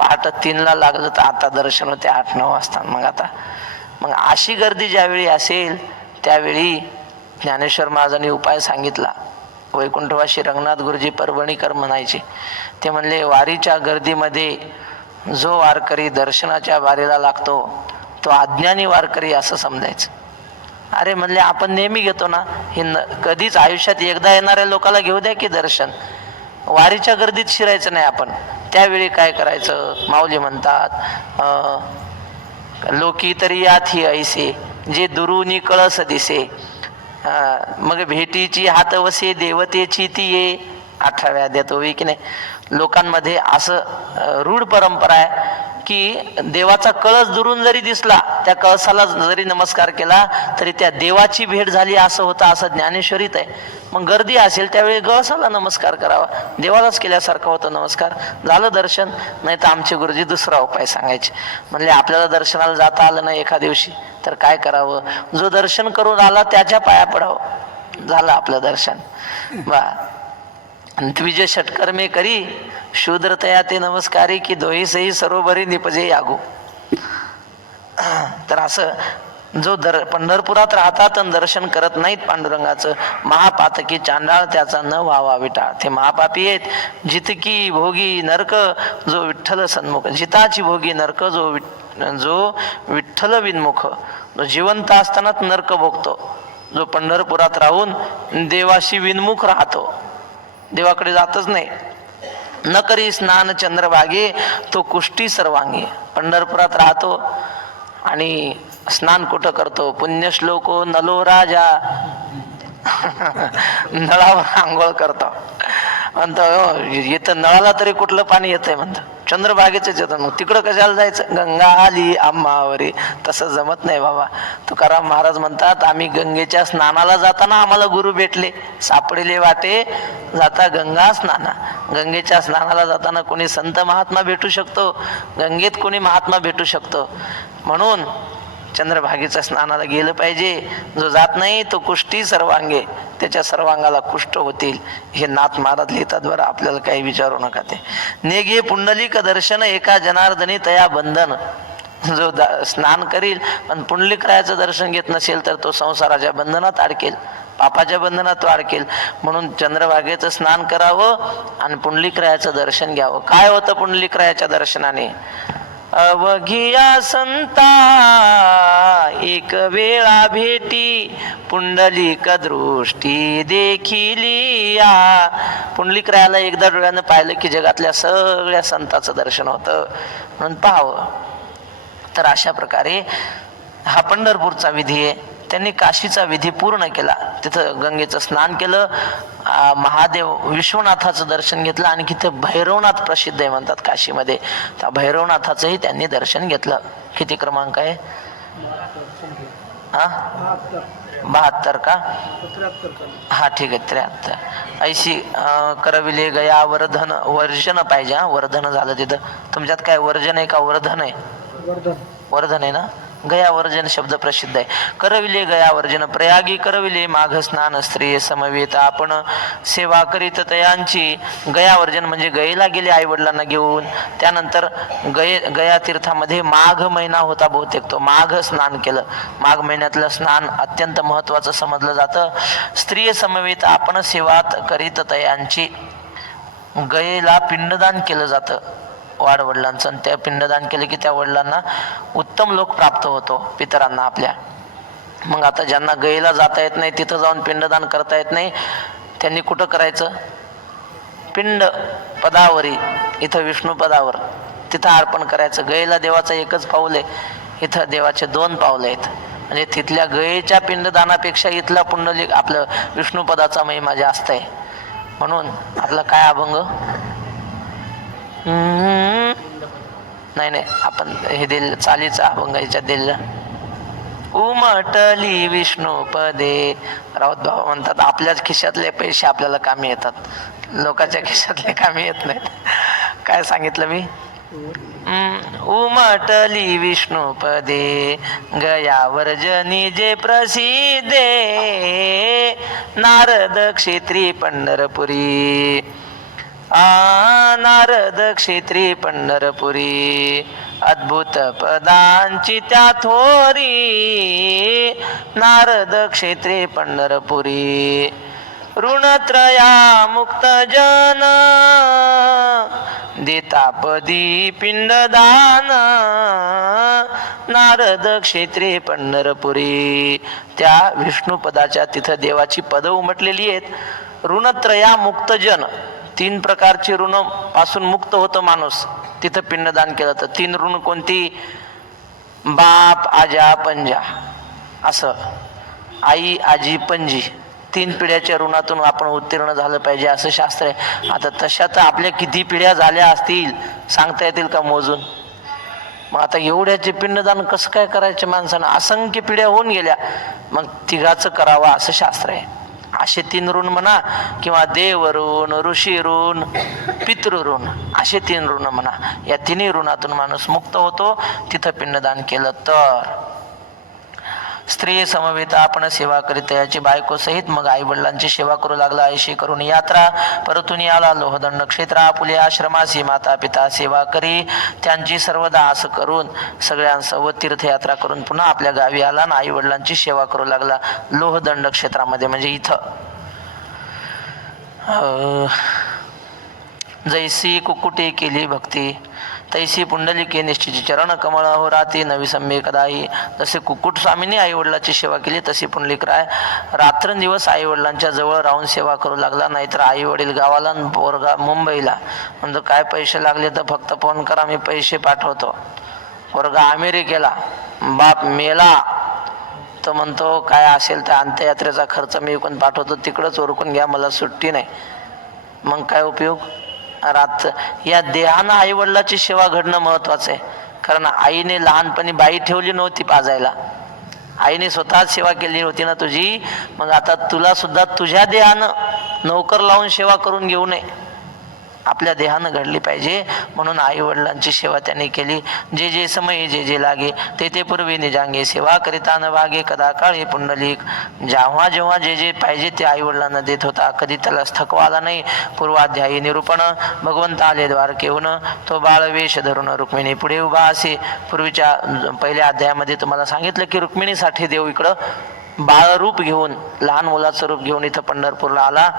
पहाटे 3ला लागलं तर आता दर्शन होते 8-9 वाजता. मग अशी गर्दी ज्यावेळी असेल त्यावेळी ज्ञानेश्वर महाराजांनी उपाय सांगितला. वैकुंठवासी रंगनाथ गुरुजी परभणीकर म्हणायचे, ते म्हणले वारीच्या गर्दीमध्ये जो वारकरी दर्शनाच्या वारीला लागतो तो अज्ञानी वारकरी असं समजायचं. अरे म्हणले आपण नेहमी घेतो ना, हे कधीच आयुष्यात एकदा येणाऱ्या लोकांना घेऊ द्या की दर्शन. वारीच्या गर्दीत शिरायचं नाही आपण. त्यावेळी काय करायचं, माऊली म्हणतात लोकी तरी याथी ऐसे, जे दुरुनी कळस दिसे. मग भेटीची हात वसे देवतेची ती ये. 18व्या अध्यायात होई की नाही. लोकांमध्ये असं रूढ परंपरा आहे की देवाचा कळस दुरून जरी दिसला, त्या कळसाला जरी नमस्कार केला तरी त्या देवाची भेट झाली असं होतं, असं ज्ञानेश्वरीत आहे. मग गर्दी असेल त्यावेळी कळसाला नमस्कार करावा, देवालाच केल्यासारखं होतं नमस्कार, झालं दर्शन. नाही तर आमचे गुरुजी दुसरा उपाय सांगायचे. म्हणले आपल्याला दर्शनाला जाता आलं नाही एका दिवशी तर काय करावं, जो दर्शन करून आला त्याच्या पाया पडावं, झालं आपलं दर्शन. बा द्विज षटकर्मे करी, शूद्र तया ते नमस्कारी, की दोही सही सरोवरी निपजे यागो. तर असं जो पंढरपुरात राहतात आणि दर्शन करत नाहीत पांडुरंगाचं, महापातकी चांडाळ त्याचा न व्हावा विटाळ. ते महापापी आहेत. जितकी भोगी नरक जो विठ्ठल सन्मुख, जिताची भोगी नरक जो विठ्ठल विन्मुख. जो जिवंत असतानाच नरक भोगतो, जो पंढरपुरात राहून देवाशी विन्मुख राहतो, देवाकडे जातच नाही. न करी स्नान चंद्रभागे, तो कुष्टी सर्वांगी. पंढरपुरात राहतो आणि स्नान कुठं करतो, पुण्यश्लोको नलो राजा. नळावर आंघोळ करतो म्हणतो. येतं नळाला तरी कुठलं पाणी येतंय म्हणतं, चंद्रभागेच येतं. मग तिकडं कशाला जायचं, गंगा आली आम्हावरी. तसं जमत नाही बाबा. तुकाराम महाराज म्हणतात आम्ही गंगेच्या स्नानाला जाताना आम्हाला गुरु भेटले, सापडले वाटे जाता गंगा स्नाना. गंगेच्या स्नानाला जाताना कोणी संत महात्मा भेटू शकतो, गंगेत कोणी महात्मा भेटू शकतो. म्हणून चंद्रभागेच्या स्नानाला गेलं पाहिजे. जो जात नाही तो कुष्टी सर्वांगे, त्याच्या सर्वांगाला कुष्ठ होतील. हे नाथ महाराज लिहितात बरं, आपल्याला काही विचारू नका. ते नेगे पुंडलिक दर्शन, एका जनार्दनी तया बंधन. जो स्नान करील पण पुंडलिकरायाचं दर्शन घेत नसेल तर तो संसाराच्या बंधनात अडकेल, पापाच्या बंधनात तो अडकेल. म्हणून चंद्रभागेचं स्नान करावं आणि पुंडलिकरायाचं दर्शन घ्यावं. काय होतं पुंडलिकरायाच्या दर्शनाने, अवघिया संता एक वेळा भेटी, पुंडलिक दृष्टी देखिली या. पुंडलिकरायाला एकदा डोळ्यानं पाहिलं की जगातल्या सगळ्या संतांचं दर्शन होतं, म्हणून पाहावं. तर अशा प्रकारे हा पंढरपूरचा विधी आहे. त्यांनी काशीचा विधी पूर्ण केला, तिथं गंगेचं स्नान केलं, महादेव विश्वनाथाचं दर्शन घेतलं आणि तिथं भैरवनाथ प्रसिद्ध आहे म्हणतात काशीमध्ये. त्या भैरवनाथाचंही त्यांनी दर्शन घेतलं. किती क्रमांक आहे, 72 का, हा ठीक आहे 73. ऐशी करविले गया वर्धन, वर्जन पाहिजे, वर्धन झालं तिथं. तुमच्यात काय वर्जन आहे का वर्धन आहे, वर्धन आहे ना. गयावर्जन शब्द प्रसिद्ध आहे. करविले गयावर्जन प्रयागी करविले माघ स्नान स्त्रिये समवेत आपण सेवा करीत तयांची. गयावर्जन म्हणजे गयेला गेले आई वडिलांना घेऊन. त्यानंतर गया तीर्थामध्ये माघ महिना होता बहुतेक, तो माघ स्नान केलं. माघ महिन्यातलं स्नान अत्यंत महत्वाचं समजलं जातं. स्त्रिये समवेत आपण सेवा करीत तयांची. गयेला पिंडदान केलं जातं वाडवडिलांचं, आणि त्या पिंडदान केलं की त्या वडिलांना उत्तम लोक प्राप्त होतो, पितरांना आपल्या. मग आता ज्यांना गयेला जाता येत नाही, तिथं जाऊन पिंडदान करता येत नाही, त्यांनी कुठं करायचं? पिंड पदावरी, इथं विष्णू पदावर, तिथं अर्पण करायचं. गयेला देवाचं एकच पाऊल आहे, इथं देवाचे 2 पावलं आहेत. म्हणजे तिथल्या गयेच्या पिंडदानापेक्षा इथला पुंडलिक आपलं विष्णुपदाचा महिमा जास्त आहे. म्हणून आपला काय अभंग? नाही, आपण हे दिलं चालीचा अभंग याच्यात दिलेला. उमटली विष्णुपदे. राऊत बाबा म्हणतात आपल्याच खिशातले पैसे आपल्याला कामी येतात, लोकांच्या खिशातले कामी येत नाहीत. काय सांगितलं मी? उमटली विष्णुपदे गयावर्जनी जे प्रसिद्धे नारद क्षेत्री पंढरपुरी. नारद क्षेत्री पंढरपुरी अद्भुत पदांची त्या थोरी. नारद क्षेत्री पंढरपुरी ऋणत्रया मुक्त जन देतापदी पिंडदान. नारद क्षेत्री पंढरपुरी. त्या विष्णुपदाच्या तिथं देवाची पद उमटलेली आहेत. ऋणत्रया मुक्त जन, 3 प्रकारची ऋण पासून मुक्त होतो माणूस तिथं पिंडदान केलं तर. 3 ऋण कोणती? बाप आजा पंजा, असं आई आजी पंजी, 3 पिढ्याच्या ऋणातून आपण उत्तीर्ण झालं पाहिजे असं शास्त्र आहे. आता तशा तर आपल्या किती पिढ्या झाल्या असतील सांगता येतील का मोजून? मग आता एवढ्याचे पिंडदान कसं काय करायचे माणसानं? असंख्य पिढ्या होऊन गेल्या, मग 3घाचं करावं असं शास्त्र आहे. असे 3 ऋण म्हणा, किंवा देव ऋण, ऋषी ऋण, पितृ ऋण, असे 3 ऋण म्हणा. या 3 ऋणातून माणूस मुक्त होतो तिथं पिंडदान केलं तर. स्त्री समवेत आपण सेवा करीत याची बायको सहित मग आई वडिलांची सेवा करू लागला. ऐशी करून यात्रा परतून आला लोहदंड क्षेत्रा. आपुले आश्रमासी माता पिता सेवा करी त्यांची सर्वदा असं करून सगळ्यांसोबत तीर्थयात्रा करून पुन्हा आपल्या गावी आला आणि आई वडिलांची सेवा करू लागला लोहदंड क्षेत्रामध्ये. म्हणजे इथं जैसी कुकुटे केली भक्ती तैसी पुंडलिके निश्चिती चरण कमळ हो राती नवी सम्य कदाई. जसे कुक्कुट स्वामींनी आई वडिलांची सेवा केली तशी पुंडलिक राय रात्रंदिवस आई वडिलांच्या जवळ राहून सेवा करू लागला. नाहीतर आई वडील गावाला पोरगा मुंबईला, म्हणजे काय पैसे लागले तर फक्त फोन करा मी पैसे पाठवतो. पोरगा अमेरिकेला, बाप मेला तर म्हणतो काय असेल तर अंत्ययात्रेचा खर्च मी इकडून पाठवतो, तिकडंच ओरकून घ्या, मला सुट्टी नाही. मग काय उपयोग? या देहानं आई वडिलाची सेवा घडणं महत्वाचं आहे. कारण आईने लहानपणी बाई ठेवली नव्हती पाजायला, आईने स्वतःच सेवा केली होती ना तुझी. मग आता तुला सुद्धा तुझ्या देहानं नोकर लावून सेवा करून घेऊ नये, आपल्या देहानं घडली पाहिजे. म्हणून आई वडिलांची सेवा त्यांनी केली. जे जे समय जे जे लागे ते ते पूर्वी निजांगे सेवा करिता न भागे कदा काळी पुंडलिक. जेव्हा जेव्हा जे जे पाहिजे ते आई वडिलांना देत होता, कधी त्याला थकवा आला नाही. पूर्वाध्यायी निरूपण भगवंत आले द्वारकेहून तो बाळवेश धरून रुक्मिणी पुढे उभा असे. पूर्वीच्या पहिल्या अध्यायामध्ये तुम्हाला सांगितलं की रुक्मिणीसाठी देव इकडं बाळरूप घेऊन, लहान मुलाचं रूप घेऊन इथं पंढरपूरला आला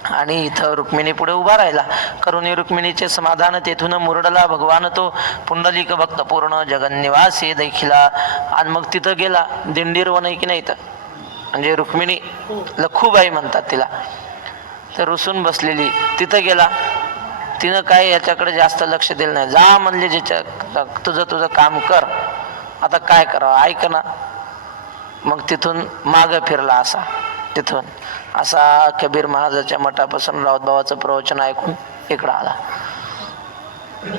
आणि इथं रुक्मिणी पुढे उभा राहिला. करुणी रुक्मिणीचे समाधान तेथून मुरडला भगवान तो पुंडलिक भक्त पूर्ण जगन्निवासी देखिला. आणि मग तिथं गेला. दिंडीर नाही की नाही तर, म्हणजे रुक्मिणी लखुबाई म्हणतात तिला, तर रुसून बसलेली तिथं गेला. तिनं काय याच्याकडे जास्त लक्ष दिलं नाही. जा म्हणले ज्याच्या तुझं काम कर, आता काय करावं ऐक ना. मग तिथून माग फिरला असा, तिथून असा कबीर महाराजाच्या मठापासून राऊत बाबाचं प्रवचन ऐकून इकडं आला.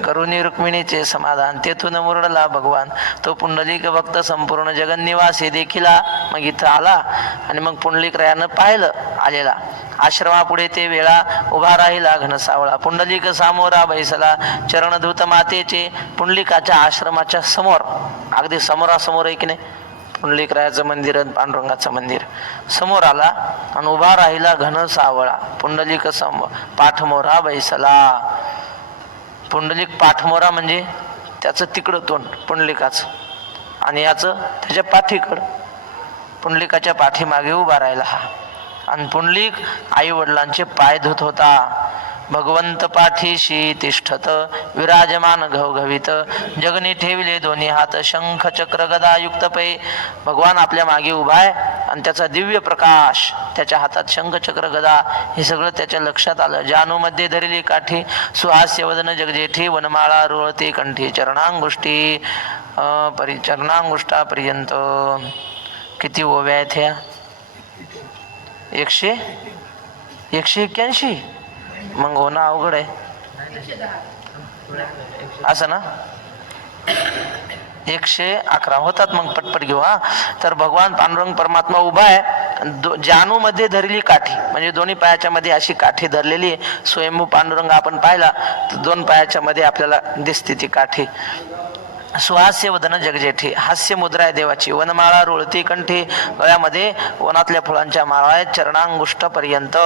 करुणी रुक्मिणीचे समाधान तेथून मुरडला भगवान तो पुंडलिक भक्त संपूर्ण जगन्निवासी देखिला. मग इथं आला आणि मग पुंडलिक रायानं पाहिलं आलेला. आश्रमापुढे ते वेळा उभा राहिला घनसावळा. पुंडलिक सामोरा बैसला चरणधूत मातेचे. पुंडलिकाच्या आश्रमाच्या समोर, अगदी समोरासमोर आहे की नाही, पुंडलिकरायाचं मंदिर आणि पांडुरंगाचं मंदिर, समोर आला आणि उभा राहिला घनसावळा. पुंडलिक पाठमोरा बैसला. पुंडलिक पाठमोरा म्हणजे त्याचं तिकडं तोंड पुंडलिकाचं, आणि याचं त्याच्या पाठीकडं. पुंडलिकाच्या पाठीमागे उभा राहिला हा. आणि पुंडलिक आई वडिलांचे पाय धुत होता. भगवंत पाठीशी तिष्ठत विराजमान घवघवीत. जगनी ठेविले दोन्ही हात शंख चक्र गदा युक्त पै. भगवान आपल्या मागे उभा आहे आणि त्याचा दिव्य प्रकाश, त्याच्या हातात शंख चक्र गदा, हे सगळं त्याच्या लक्षात आलं. जानू मध्ये धरली काठी सुहास्य वदन जगजेठी. वनमाळा रुळते कंठी चरणांगुष्टी चरणांगुष्टापर्यंत. किती ओव्या आहेत ह्या? 181. मग होणं अवघड आहे असं ना. 111 होतात मग पटपट घेऊ हा. तर भगवान पांडुरंग परमात्मा उभा आहे. जानू मध्ये धरली काठी म्हणजे दोन्ही पायाच्या मध्ये अशी काठी धरलेली आहे. स्वयंभू पांडुरंग आपण पाहिला तर 2 पायाच्या मध्ये आपल्याला दिसते ती काठी. सुहास्य वदन जगजेठी, हास्य मुद्रा आहे देवाची. वनमाळा रुळती कंठी, गळ्यामध्ये वनातल्या फुलांच्या माळा आहेत. चरणांगुष्ट पर्यंत,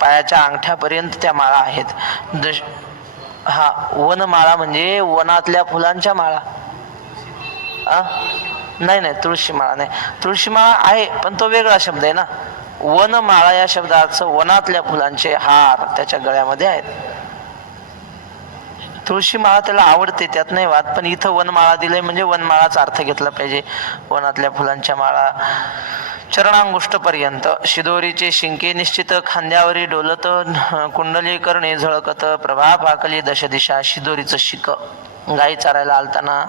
पायाच्या अंगठ्यापर्यंत त्या माळा आहेत. हा, वनमाळा म्हणजे वनातल्या फुलांच्या माळा. नाही, तुळशी माळा नाही. तुळशी माळा आहे पण तो वेगळा शब्द आहे ना. वनमाळा या शब्दाचं वनातल्या फुलांचे हार त्याच्या गळ्यामध्ये आहेत. तुळशी माळा त्याला आवडते, त्यात नाही वाद, पण इथं वनमाळा दिलंय म्हणजे वनमाळाचा अर्थ घेतला पाहिजे. वनातल्या फुलांच्या माळा. चरणांगुष्ट पर्यंत, शिदोरीचे शिंके निश्चित खांद्यावरी डोलत. कुंडली करणे झळकत, प्रभा फाकली दश दिशा. शिदोरीचं शिक, गाई चारायला आलताना,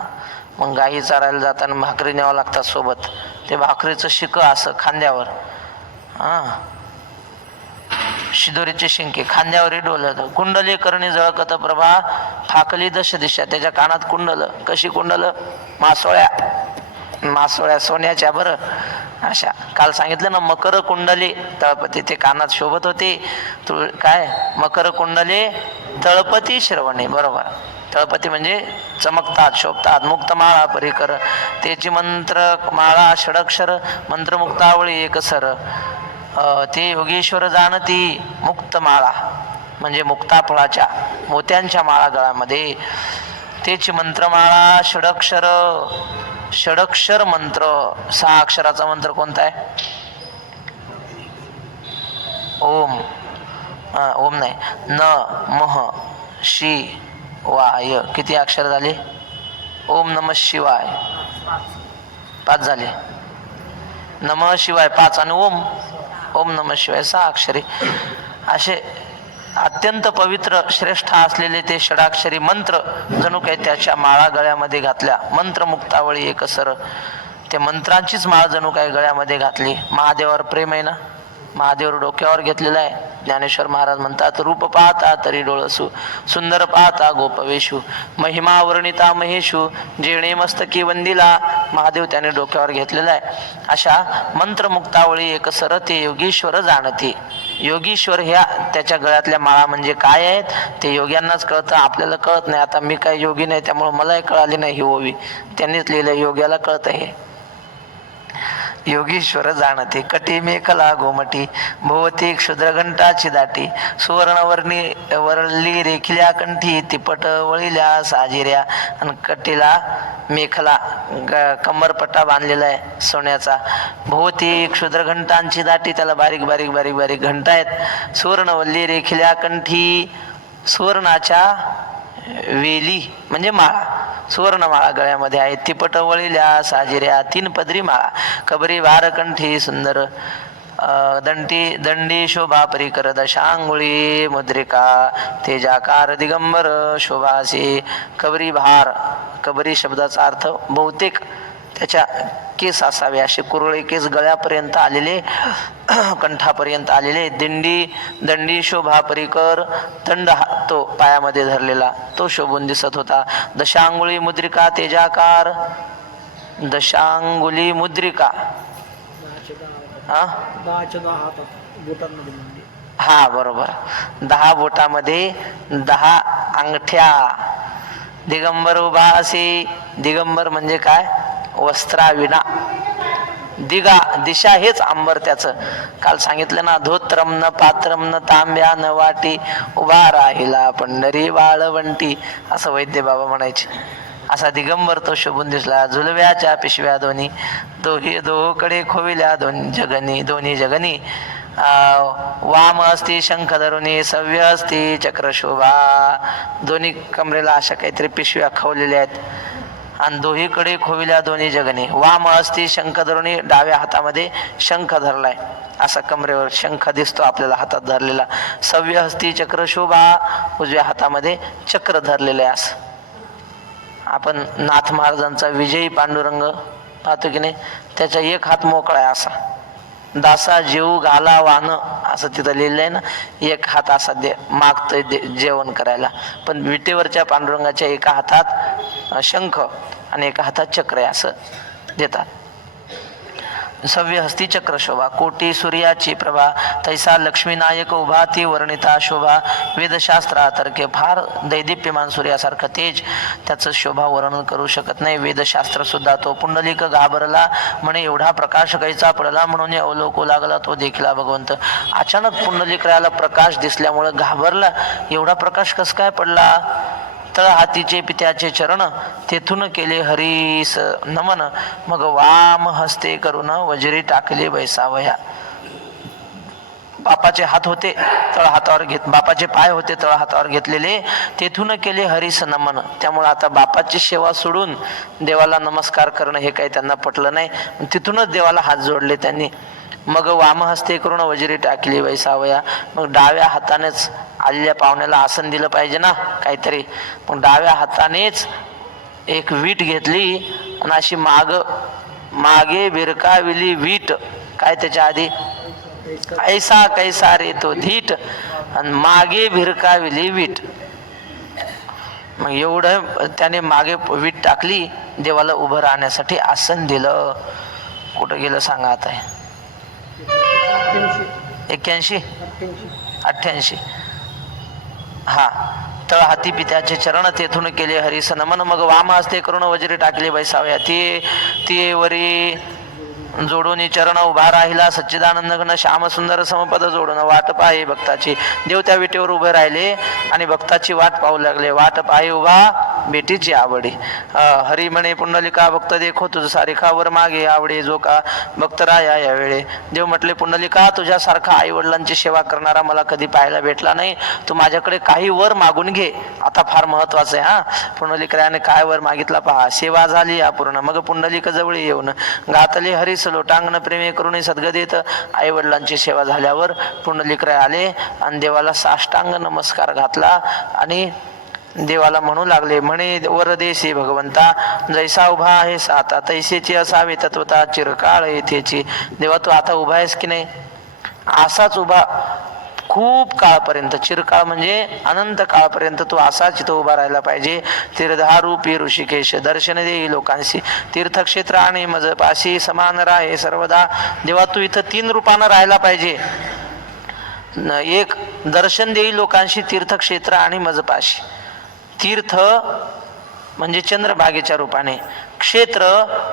मग गाई चारायला जाताना भाकरी न्यावं लागतात सोबत, ते भाकरीचं शिक असं खांद्यावर. शिदोरीचे शिंके खांद्यावरी डोलत. कुंडली करणी जळकत, प्रभा फाकली दश दिशा. त्याच्या कानात कुंडल. कशी कुंडल? मासोळ्या सोन्याच्या बरं अशा. काल सांगितलं ना मकर कुंडली तळपती, ते कानात शोभत होते. काय मकर कुंडली तळपती श्रवणे, बरोबर. तळपती म्हणजे चमकतात, शोभतात. मुक्तमाळा परिकर, त्याची मंत्र माळा षडक्षर, मंत्रमुक्तावळी एकसर. ते योगेश्वर जाणती. मुक्त माळा म्हणजे मुक्ताफळाच्या मोत्यांच्या माळा गळ्यामध्ये. तेची मंत्रमाळा षडक्षर. षडक्षर मंत्र, 6 अक्षराचा मंत्र कोणता आहे? ओम. ओम नाही, न मह शी वाय. किती अक्षर झाले? ओम नमः शिवाय 5 झाले. नमः शिवाय 5 आणि ओम, ओम नमः शिवाय 6 अक्षरी. असे अत्यंत पवित्र श्रेष्ठ असलेले ते षडाक्षरी मंत्र जणू काही त्याच्या माळा गळ्यामध्ये घातल्या. मंत्रमुक्तावळी एकसर, ते मंत्रांचीच माळ जणू काही गळ्यामध्ये घातली. महादेवावर प्रेम आहे ना, महादेवर डोक्यावर घेतलेला आहे. ज्ञानेश्वर महाराज म्हणतात, रूप पाहता तरी डोळसू, सुंदर पाहता गोपवेशू, महिमा वर्णिता महेशू, जेणे मस्तकी वंदिला. महादेव त्याने डोक्यावर घेतलेला आहे. अशा मंत्रमुक्तावळी एकसर ते योगीश्वर जाणते. योगीश्वर ह्या त्याच्या गळ्यातल्या माळा म्हणजे काय आहेत ते योग्यांनाच कळतं, आपल्याला कळत नाही. आता मी काय योगी नाही त्यामुळे मलाही कळाली नाही ही ओवी, त्यांनीच लिहिलं, योग्याला कळतं हे. योगीश्वर जाणते. कटी मेखला गोमटी, भोवती क्षुद्रघंटाची दाटी, सुवर्णवर्णी वरली रेखिल्या कंठी, तिपट वळील्या साजिऱ्या. आणि कटीला मेखला कमरपट्टा बांधलेला आहे सोन्याचा. भोवती क्षुद्रघंटांची दाटी, त्याला बारीक बारीक बारीक बारीक घंटा आहेत. सुवर्णवल्ली रेखिल्या कंठी, सुवर्णाच्या वेली म्हणजे माळा, सुवर्णमाळा गळ्यामध्ये आहे. तिपट वळील्या साजिऱ्या, 3 पदरी माळा. कबरी वारकंठी सुंदर, दंडी शोभा परिकर, दशांगुळी मुद्रिका, तेजाकार दिगंबर शोभासी. कबरी भार, कबरी शब्दाचा अर्थ बहुतेक त्याच्या केस असावे, असे कुरळे केस गळ्यापर्यंत आलेले, कंठापर्यंत आलेले. दंडी शोभा परिकर, दंड तो पायामध्ये धरलेला तो शोभून दिसत होता. दशांगुळी मुद्रिका तेजाकार, दशांगुली मुद्रिका हा 10च्या 10 हातात बोटांमध्ये म्हणजे. हा बरोबर, 10 बोटामध्ये 10 अंगठ्या. दिगंबर उभा असे, दिगंबर म्हणजे काय, वस्त्राविना. दिगा दिशा हेच अंबर त्याचं. काल सांगितलं ना, धोत्रम न पात्रम न तांब्या न वाटी, उभा राहिला पंढरी वाळवंटी, असं वैद्य बाबा म्हणायचे. असा दिगंबर तो शोभून दिसला. झुलव्याच्या पिशव्या दोन्ही, दोकडे खोविल्या दोन्ही जगनी. वाम असती शंख धरुनी, सव्य असती चक्र शोभा. दोन्ही कमरेला अशा काहीतरी पिशव्या खवलेल्या आहेत, आणि दोहीकडे खोविल्या दोन्ही जगणे. वाम असती शंख धरुनी, डाव्या हातामध्ये शंख धरलाय, असा कमरेवर शंख दिसतो आपल्याला हातात धरलेला. सव्य हस्ती चक्र शोभा, उजव्या हातामध्ये चक्र धरलेले आहे. असं आपण नाथ महाराजांचा विजयी पांडुरंग पाहतो की नाही, त्याचा एक हात मोकळा आहे असा. दासा जेऊ घाला वान, असं तिथं लिहिलंय ना. एक हात असा मागतोय जेवण करायला, पण विटेवरच्या पांडुरंगाच्या एका हातात शंख आणि एका हातात चक्र आहे, असं देतात. सव्य हस्ती चक्र शोभा, कोटी सूर्याची प्रभा, तैसा लक्ष्मीनायक उभा ती वर्णिता शोभा. वेदशास्त्रातर्के फार दैदिप्यमान सूर्यासारखं तेज, त्याचं शोभा वर्णन करू शकत नाही वेदशास्त्र सुद्धा. तो पुंडलिक घाबरला म्हणे, एवढा प्रकाश कैचा पडला, म्हणून अवलोकू लागला तो देखला भगवंत. अचानक पुंडलिकरायाला प्रकाश दिसल्यामुळे घाबरला, एवढा प्रकाश कस काय पडला. तळ हातीचे पित्याचे चरण, तेथून केले हरीस नमन, मग वाम हस्ते करून वज्री टाकले बैसावया. बापाचे हात होते तळ हातावर बापाचे पाय होते तळ हातावर घेतलेले, तेथून केले हरीस नमन. त्यामुळे आता बापाची सेवा सोडून देवाला नमस्कार करणं हे काही त्यांना पटलं नाही, तिथूनच देवाला हात जोडले त्यांनी. मग वामहस्ते करून वज्री टाकली वैसावया. मग डाव्या हातानेच आलेल्या पाहुण्याला आसन दिलं पाहिजे ना काहीतरी, मग डाव्या हातानेच एक वीट घेतली आणि अशी मागे बिरकाविली वीट. काय त्याच्या आधी, ऐसा कैसा रे तो धीट, आणि मागे भिरकाविली वीट. मग एवढं त्याने मागे वीट टाकली, देवाला उभं राहण्यासाठी आसन दिलं. कुठं गेलं सांगा आता. 81 88. हा, तळ हाती पित्याचे चरण, तेथून केले हरीस नमन, मग वाम हस्ते करून वज्री टाकले बैसावया. ती वरी जोडून चरण उभा राहिला, सच्चिदानंद घन श्याम सुंदर समपद जोडून वाट पाहे भक्ताची. देव त्या विटेवर उभे राहिले आणि भक्ताची वाट पाहू लागले. वाट पाहे उभा बेटीची आवडी. हरी म्हणे पुंडलिका भक्त देखो तुझ सारिखा वर मागे आवडे, जो का भक्त राया यावेळे. देव म्हटले, पुंडलिका तुझ्यासारखा आई वडिलांची सेवा करणारा मला कधी पाहायला भेटला नाही, तू माझ्याकडे काही वर मागून घे. आता फार महत्वाचं आहे हा. पुंडलिकरायाने काय वर मागितला पहा. सेवा झाली अपूर्ण, मग पुंडलिक जवळ येऊन घातले हरीस लोटांगण प्रेमे करून सद्गदित. आई वडिलांची सेवा झाल्यावर पुंडलिकराय आले आणि देवाला साष्टांग नमस्कार घातला आणि देवाला म्हणू लागले, म्हणे वरदेशी भगवंता, जैसा उभा आहे आता तैसेची असावी तत्वता चिरकाळ येथेची. देवा तू आता उभा आहेस की नाही, असाच उभा खूप काळपर्यंत, चिरकाळ म्हणजे अनंत काळपर्यंत तू असाच इथं उभा राहायला पाहिजे. तीर्थधारूपी ऋषिकेश, दर्शन देई लोकांशी, तीर्थक्षेत्र आणि मजपाशी समान राहे सर्वदा. देवा तू इथं 3 रूपानं राहायला पाहिजे. एक, दर्शन देई लोकांशी, तीर्थक्षेत्र आणि मजपाशी. तीर्थ म्हणजे चंद्रभागेच्या रूपाने, क्षेत्र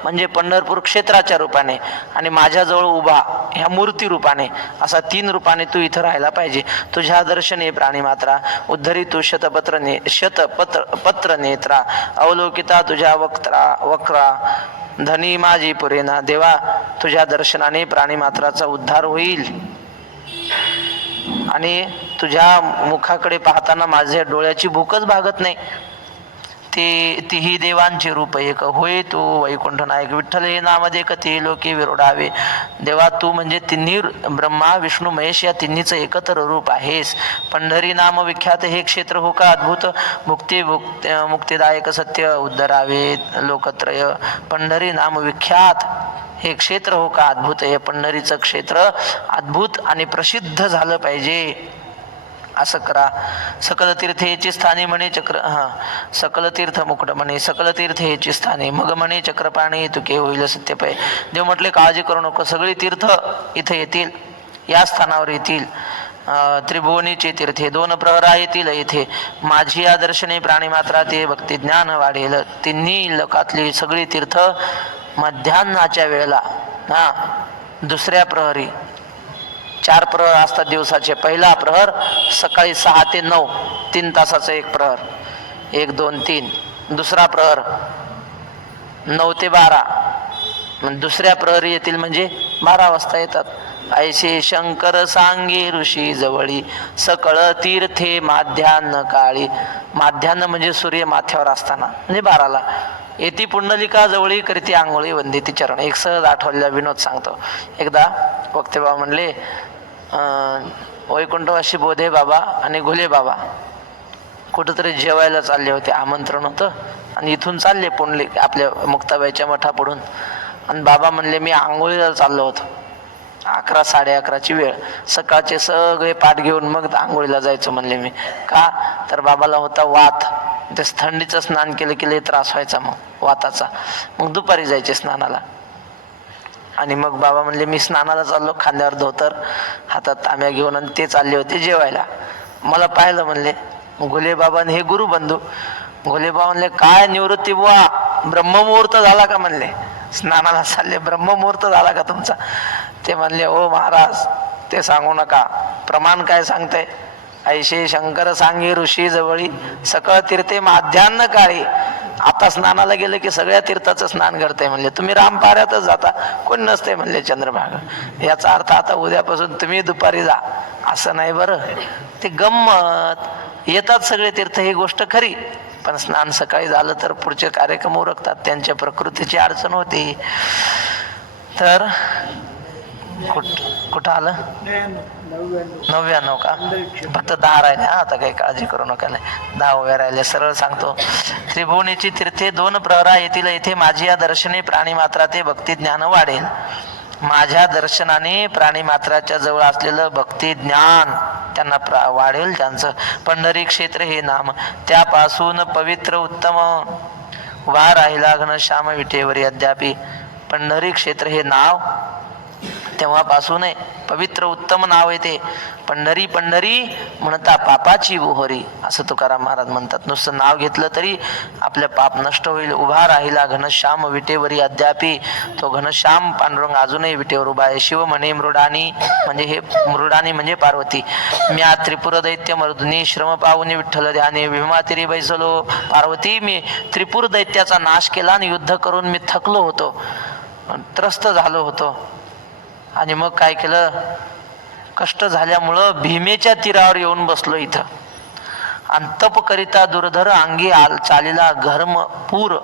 म्हणजे पंढरपूर क्षेत्राच्या रूपाने, आणि माझ्याजवळ उभा ह्या मूर्ती रूपाने. असा 3 रूपाने तू इथं राहायला पाहिजे. तुझ्या दर्शने प्राणी मात्रा, उद्धरी तू शतपत्र नेत्रा, अवलोकिता तुझ्या वक्रा धनी माझी पुरेना. देवा तुझ्या दर्शनाने प्राणी मात्राचा उद्धार होईल, आणि तुझ्या मुखाकडे पाहताना माझ्या डोळ्याची भूकच भागत नाही. तीही देवांचे रूप एक होय तू वैकुंठ नायक. विठ्ठल हे नामदेक ती लोके विरोडावे. देवा तू म्हणजे तिन्ही ब्रह्मा विष्णू महेश या तिन्हीचं एकत्र रूप आहेस. पंढरी नाम विख्यात हे क्षेत्र हो का अद्भुत, मुक्तिदायक सत्य उद्धरावे लोकत्रय. पंढरी नाम विख्यात हे क्षेत्र हो का अद्भुत, हे पंढरीचं क्षेत्र अद्भुत आणि प्रसिद्ध झालं पाहिजे. असं करा. सकल तीर्थ हेची स्थानी म्हणे चक्र सकल तीर्थ मुकुट म्हणे सकल तीर्थ हेची स्थानी मग म्हणे चक्रपाणी तुके होईल सत्यपय. देव म्हटले काळजी करू नको, सगळी तीर्थ इथे येतील, या स्थानावर येतील. त्रिभुवनीचे तीर्थे 2 प्रहरा येतील इथे. माझी या दर्शने प्राणीमात्रा ते भक्ती ज्ञान वाढेल. तिन्ही लोकातली सगळी तीर्थ मध्यान्नाच्या वेळेला दुसऱ्या प्रहरी 4 प्रहर असतात दिवसाचे. पहिला प्रहर सकाळी 6 ते 9 3 तासाचा एक प्रहर, 1 2 3. दुसरा प्रहर 9 ते 12. दुसऱ्या प्रहरी येतील म्हणजे 12 वाजता येतात. ऐसे शंकर सांगे ऋषी जवळी सकळ तीर्थे माध्यान्ह काळी. माध्यान्ह म्हणजे सूर्य माथ्यावर असताना म्हणजे 12ला. येती पुंडलिका जवळी करती आंघोळी वंदिती चरण. एक सहज आठवलेला विनोद सांगतो. एकदा वक्तेबाबा म्हणले वैकुंठवासी बोधे बाबा आणि घुले बाबा कुठंतरी जेवायला चालले होते, आमंत्रण होतं, आणि इथून चालले पुंडलिक आपल्या मुक्ताबाईच्या मठापुढून. आणि बाबा म्हणले मी आंघोळीला चाललो होतो. 11 11:30ची वेळ. सकाळचे सगळे पाठ घेऊन मग आंघोळीला जायचं म्हणले मी. का तर बाबाला होता वात, ते थंडीचं स्नान केलं की लय त्रास व्हायचा मग वाताचा. मग दुपारी जायचे स्नानाला. आणि मग बाबा म्हणले मी स्नानाला चाललो, खांद्यावर धोतर, हातात तांब्या घेऊन, आणि ते चालले होते जेवायला. मला पाहिलं म्हणले घुले बाबा हे गुरुबंधू. घुले बाबा म्हणले काय निवृत्ती बुवा, ब्रह्ममुहूर्त झाला का म्हणले, स्नानाला चालले, ब्रह्ममुहूर्त झाला का तुमचा. ते म्हणले ओ महाराज ते सांगू नका, प्रमाण काय सांगताय. ऐशे शंकर सांगे ऋषी जवळी सकळ तीर्थे माध्यान्ह काळी. आता स्नानाला गेलं की सगळ्या तीर्थाचं स्नान करताय म्हणले. तुम्ही रामपाऱ्यातच जाता, कोण नसते म्हणले चंद्रभागा. याचा अर्थ आता उद्यापासून तुम्ही दुपारी जा असं नाही बरं. ते गंमत. येतात सगळे तीर्थ ही गोष्ट खरी, पण स्नान सकाळी झालं तर पुढचे कार्यक्रम उरकतात, त्यांच्या प्रकृतीची अडचण होती. तर कुठं आलं 99 का, फक्त 10 राहिले. आता काही काळजी करू नका, नाही 10 उभ्या राहिले. सरळ सांगतो. त्रिभुवनीची तीर्थे 2 प्रहरा येतील येथे माझी या दर्शने प्राणी मात्रा ते भक्ती ज्ञान वाढेल. माझ्या दर्शनाने प्राणी मात्राच्या जवळ असलेलं भक्ती ज्ञान त्यांना वाढेल. त्यांचं पंढरी क्षेत्र हे नाम त्यापासून पवित्र उत्तम उभा राहिला घनश्याम विटेवरी अद्यापी. पंढरी क्षेत्र हे नाव तेव्हापासून पवित्र उत्तम नाव आहे ते. पंढरी पंढरी म्हणता पापाची बोहरी असं तुकाराम महाराज म्हणतात. नुसतं नाव घेतलं तरी आपलं पाप नष्ट होईल. उभा राहिला घनश्याम विटेवरी अद्यापी. तो घनश्याम पांडुरंग अजूनही विटेवर उभा आहे. शिव म्हणे मृडानी म्हणजे हे मृडानी म्हणजे पार्वती. म्या त्रिपुर दैत्य मर्दुनी श्रम पाहुनी विठ्ठल ध्याने भीमातिरी बैसलो. पार्वती मी त्रिपुर दैत्याचा नाश केला आणि युद्ध करून मी थकलो होतो, त्रस्त झालो होतो. आणि मग काय केलं, कष्ट झाल्यामुळं भीमेच्या तीरावर येऊन बसलो इथं. आणि तप करिता दुर्धर अंगी चालीला घर्म पूर.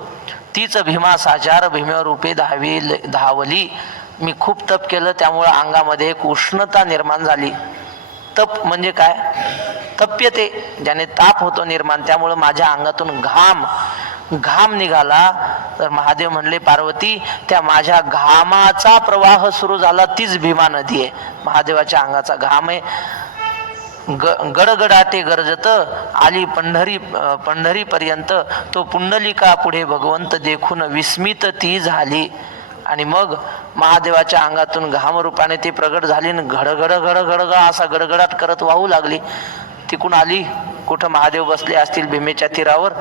तीच भीमा साचार भीमेवर उपे धावली. मी खूप तप केलं, त्यामुळं अंगामध्ये एक उष्णता निर्माण झाली. तप म्हणजे काय, तप्यते ज्याने ताप होतो निर्माण, त्यामुळं माझ्या अंगातून घाम निघाला. तर महादेव म्हणले पार्वती त्या माझ्या घामाचा प्रवाह सुरू झाला, तीच भीमा नदी आहे. महादेवाच्या अंगाचा घाम आहे. गडगडाटे गरजत आली पंढरी पर्यंत. तो पुंडलिका पुढे भगवंत देखून विस्मित ती झाली. आणि मग महादेवाच्या अंगातून घाम रूपाने ती प्रगट झाली आणि घडघड घडघड असा गडगडाट करत वाहू लागली. तिकून आली, कुठं महादेव बसले असतील भीमेच्या तीरावर,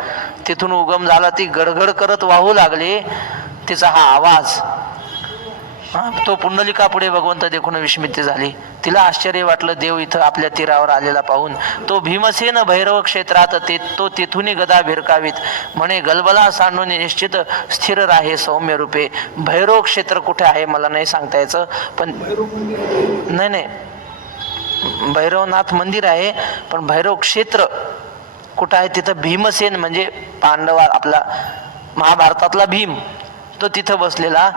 तिथून उगम झाला. ती गडगड करत वाहू लागली. तिचा हा आवाज, तो पुंडलिका पुढे भगवंत देखून विस्मित झाली. तिला आश्चर्य वाटलं देव इथं आपल्या तीरावर आलेला पाहून. तो भीमसेन भैरव क्षेत्रात तो तिथून गदा भिरकावीत म्हणे गलबला सांडून निश्चित स्थिर राहे सौम्य रूपे. भैरव क्षेत्र कुठे आहे मला नाही सांगता यायचं, पण नाही भैरवनाथ मंदिर आहे, पण भैरव क्षेत्र कुठं आहे तिथं भीमसेन म्हणजे पांडवा आपला महाभारतातला भीम, तो तिथं बसलेला.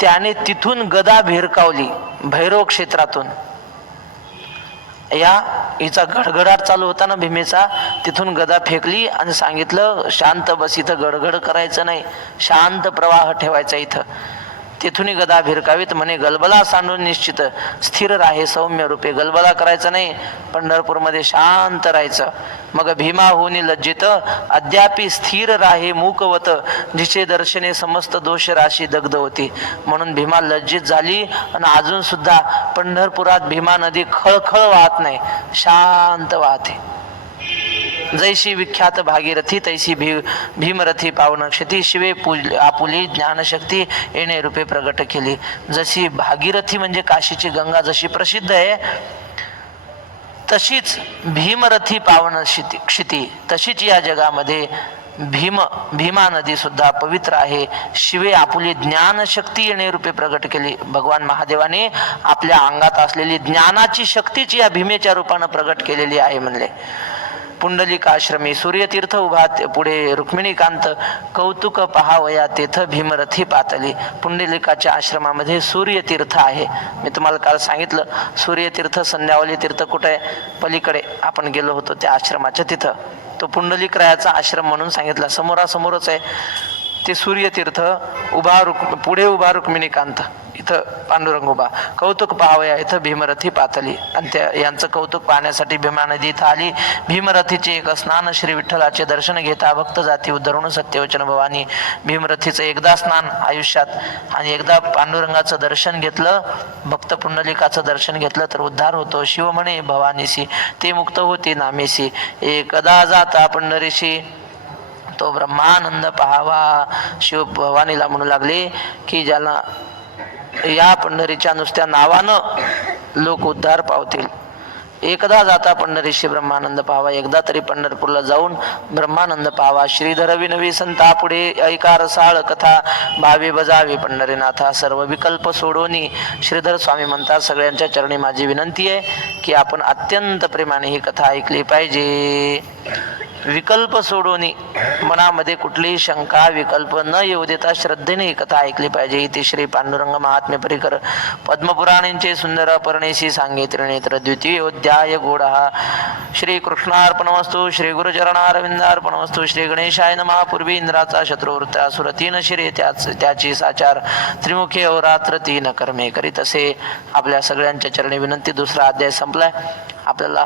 त्याने तिथून गदा भिरकावली भैरव क्षेत्रातून. हिचा गडगडाट चालू होता ना भीमेचा, तिथून गदा फेकली आणि सांगितलं शांत बस, इथं गडगड करायचं नाही, शांत प्रवाह ठेवायचा इथं. तेथुनी गदा भिरकावीत म्हणे गलबला सांडून निश्चित स्थिर राहे सौम्य रूपे. गलबला करायचं नाही, पंढरपूरमध्ये शांत राहायचं. मग भीमा होऊनी लज्जित अद्यापि स्थिर राहे मूकवत, जिचे दर्शने समस्त दोष राशी दग्ध होती. म्हणून भीमा लज्जित झाली आणि अजून सुद्धा पंढरपुरात भीमा नदी खळखळ वाहत नाही, शांत वाहते. जैशी विख्यात भागीरथी तैसी भीमरथी पावन क्षती, शिवे आपुली ज्ञानशक्ती येणे रूपे प्रगट केली. जशी भागीरथी म्हणजे काशीची गंगा जशी प्रसिद्ध आहे, तशीच भीमरथी पावन क्षिती, तशीच या जगामध्ये भीमा नदी सुद्धा पवित्र आहे. शिवे आपुली ज्ञानशक्ती येणे रूपे प्रगट केली. भगवान महादेवाने आपल्या अंगात असलेली ज्ञानाची शक्तीच या भीमेच्या रूपानं प्रगट केलेली आहे म्हणले. पुंडलिकाश्रमी सूर्यतीर्थ उभा पुढे रुक्मिणीकांत, कौतुक पहावया तेथ भीमरथी पातली. पुंडलिकाच्या आश्रमामध्ये सूर्यतीर्थ आहे. मी तुम्हाला काल सांगितलं, सूर्यतीर्थ संध्यावली तीर्थ कुठे आहे? पलीकडे आपण गेलो होतो त्या आश्रमाच्या तिथं. तो पुंडलिकरायाचा आश्रम म्हणून सांगितला, समोरासमोरच आहे ते सूर्यतीर्थ. पुढे उभा रुक्मिणीकांत, इथं पांडुरंग उभा. कौतुक पाहावया इथं भीमरथी पातली. आणि त्या यांचं कौतुक पाहण्यासाठी भीमा नदी इथं आली. भीमरथीचे एक स्नान, श्री विठ्ठलाचे दर्शन घेता भक्त जाती उद्धरून सत्यवचन भवानी. भीमरथीचं एकदा स्नान आयुष्यात आणि एकदा पांडुरंगाचं दर्शन घेतलं, भक्त पुंडलिकाचं दर्शन घेतलं तर उद्धार होतो. शिव म्हणे भवानीसी ते मुक्त होते नामेसी. एकदा जाता पंढरीशी तो ब्रह्मानंद पहावा. शिव भवानीला म्हणू लागले की ज्याला या पंढरीच्या नुसत्या नावानं लोक उद्धार पावतील. एकदा जाता पंढरीशी ब्रह्मानंद पाहावा. एकदा तरी पंढरपूरला जाऊन ब्रह्मानंद पाहावा. श्रीधर विनवी संता पुढे ऐका रसाळ कथा, भावे बजावे पंढरीनाथा सर्व विकल्प सोडोनी. श्रीधर स्वामी म्हणतात, सगळ्यांच्या चरणी माझी विनंती आहे की आपण अत्यंत प्रेमाने ही कथा ऐकली पाहिजे. विकल्प सोडोनी, मनामध्ये कुठलीही शंका विकल्प न येऊ देता श्रद्धेने ही कथा ऐकली पाहिजे. इथे श्री पांडुरंग महात्म्य परिकर पद्मपुराणींचे सुंदर पर्णेशी सांगे त्रिनेत्र द्वितीयोध्याय गोडहा. श्री कृष्णार्पणमस्तु. श्री गुरुचरणारविंदार्पणमस्तु. श्री गणेशाय नमः. पूर्वी इंद्राचा शत्रुवृत्ता सुर तीन शिरे त्याची साचार, त्रिमुखी अवरात्र तीन कर्मे करीत असे. आपल्या सगळ्यांच्या चरणी विनंती. दुसरा अध्याय संपलाय. आपल्याला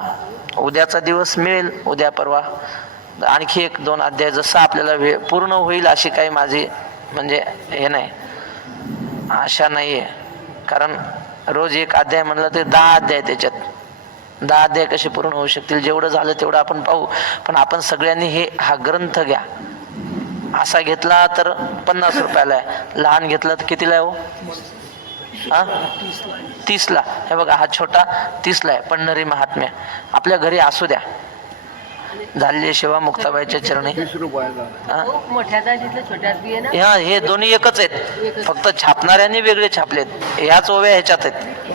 उद्याचा दिवस मिळेल, उद्या परवा आणखी 1-2 अध्याय जसं आपल्याला पूर्ण होईल अशी काही माझी म्हणजे हे नाही, आशा नाहीये. कारण रोज एक अध्याय म्हणलं तर 10 अध्याय, त्याच्यात 10 अध्याय कसे पूर्ण होऊ शकतील? जेवढं झालं तेवढं आपण पाहू. पण आपण सगळ्यांनी हा ग्रंथ घ्या. असा घेतला तर 50 रुपयाला आहे, लहान घेतला तर कितीला आहे हो? 30ला. हे बघा, हा छोटा 30ला आहे. पंढरी महात्म्य आपल्या घरी असू द्या. झालेली सेवा मुक्ताबाईच्या चरणी. हे दोन्ही एकच आहेत, फक्त छापणाऱ्यांनी वेगळे छापलेत. ह्याच ओव्या ह्याच्यात आहेत.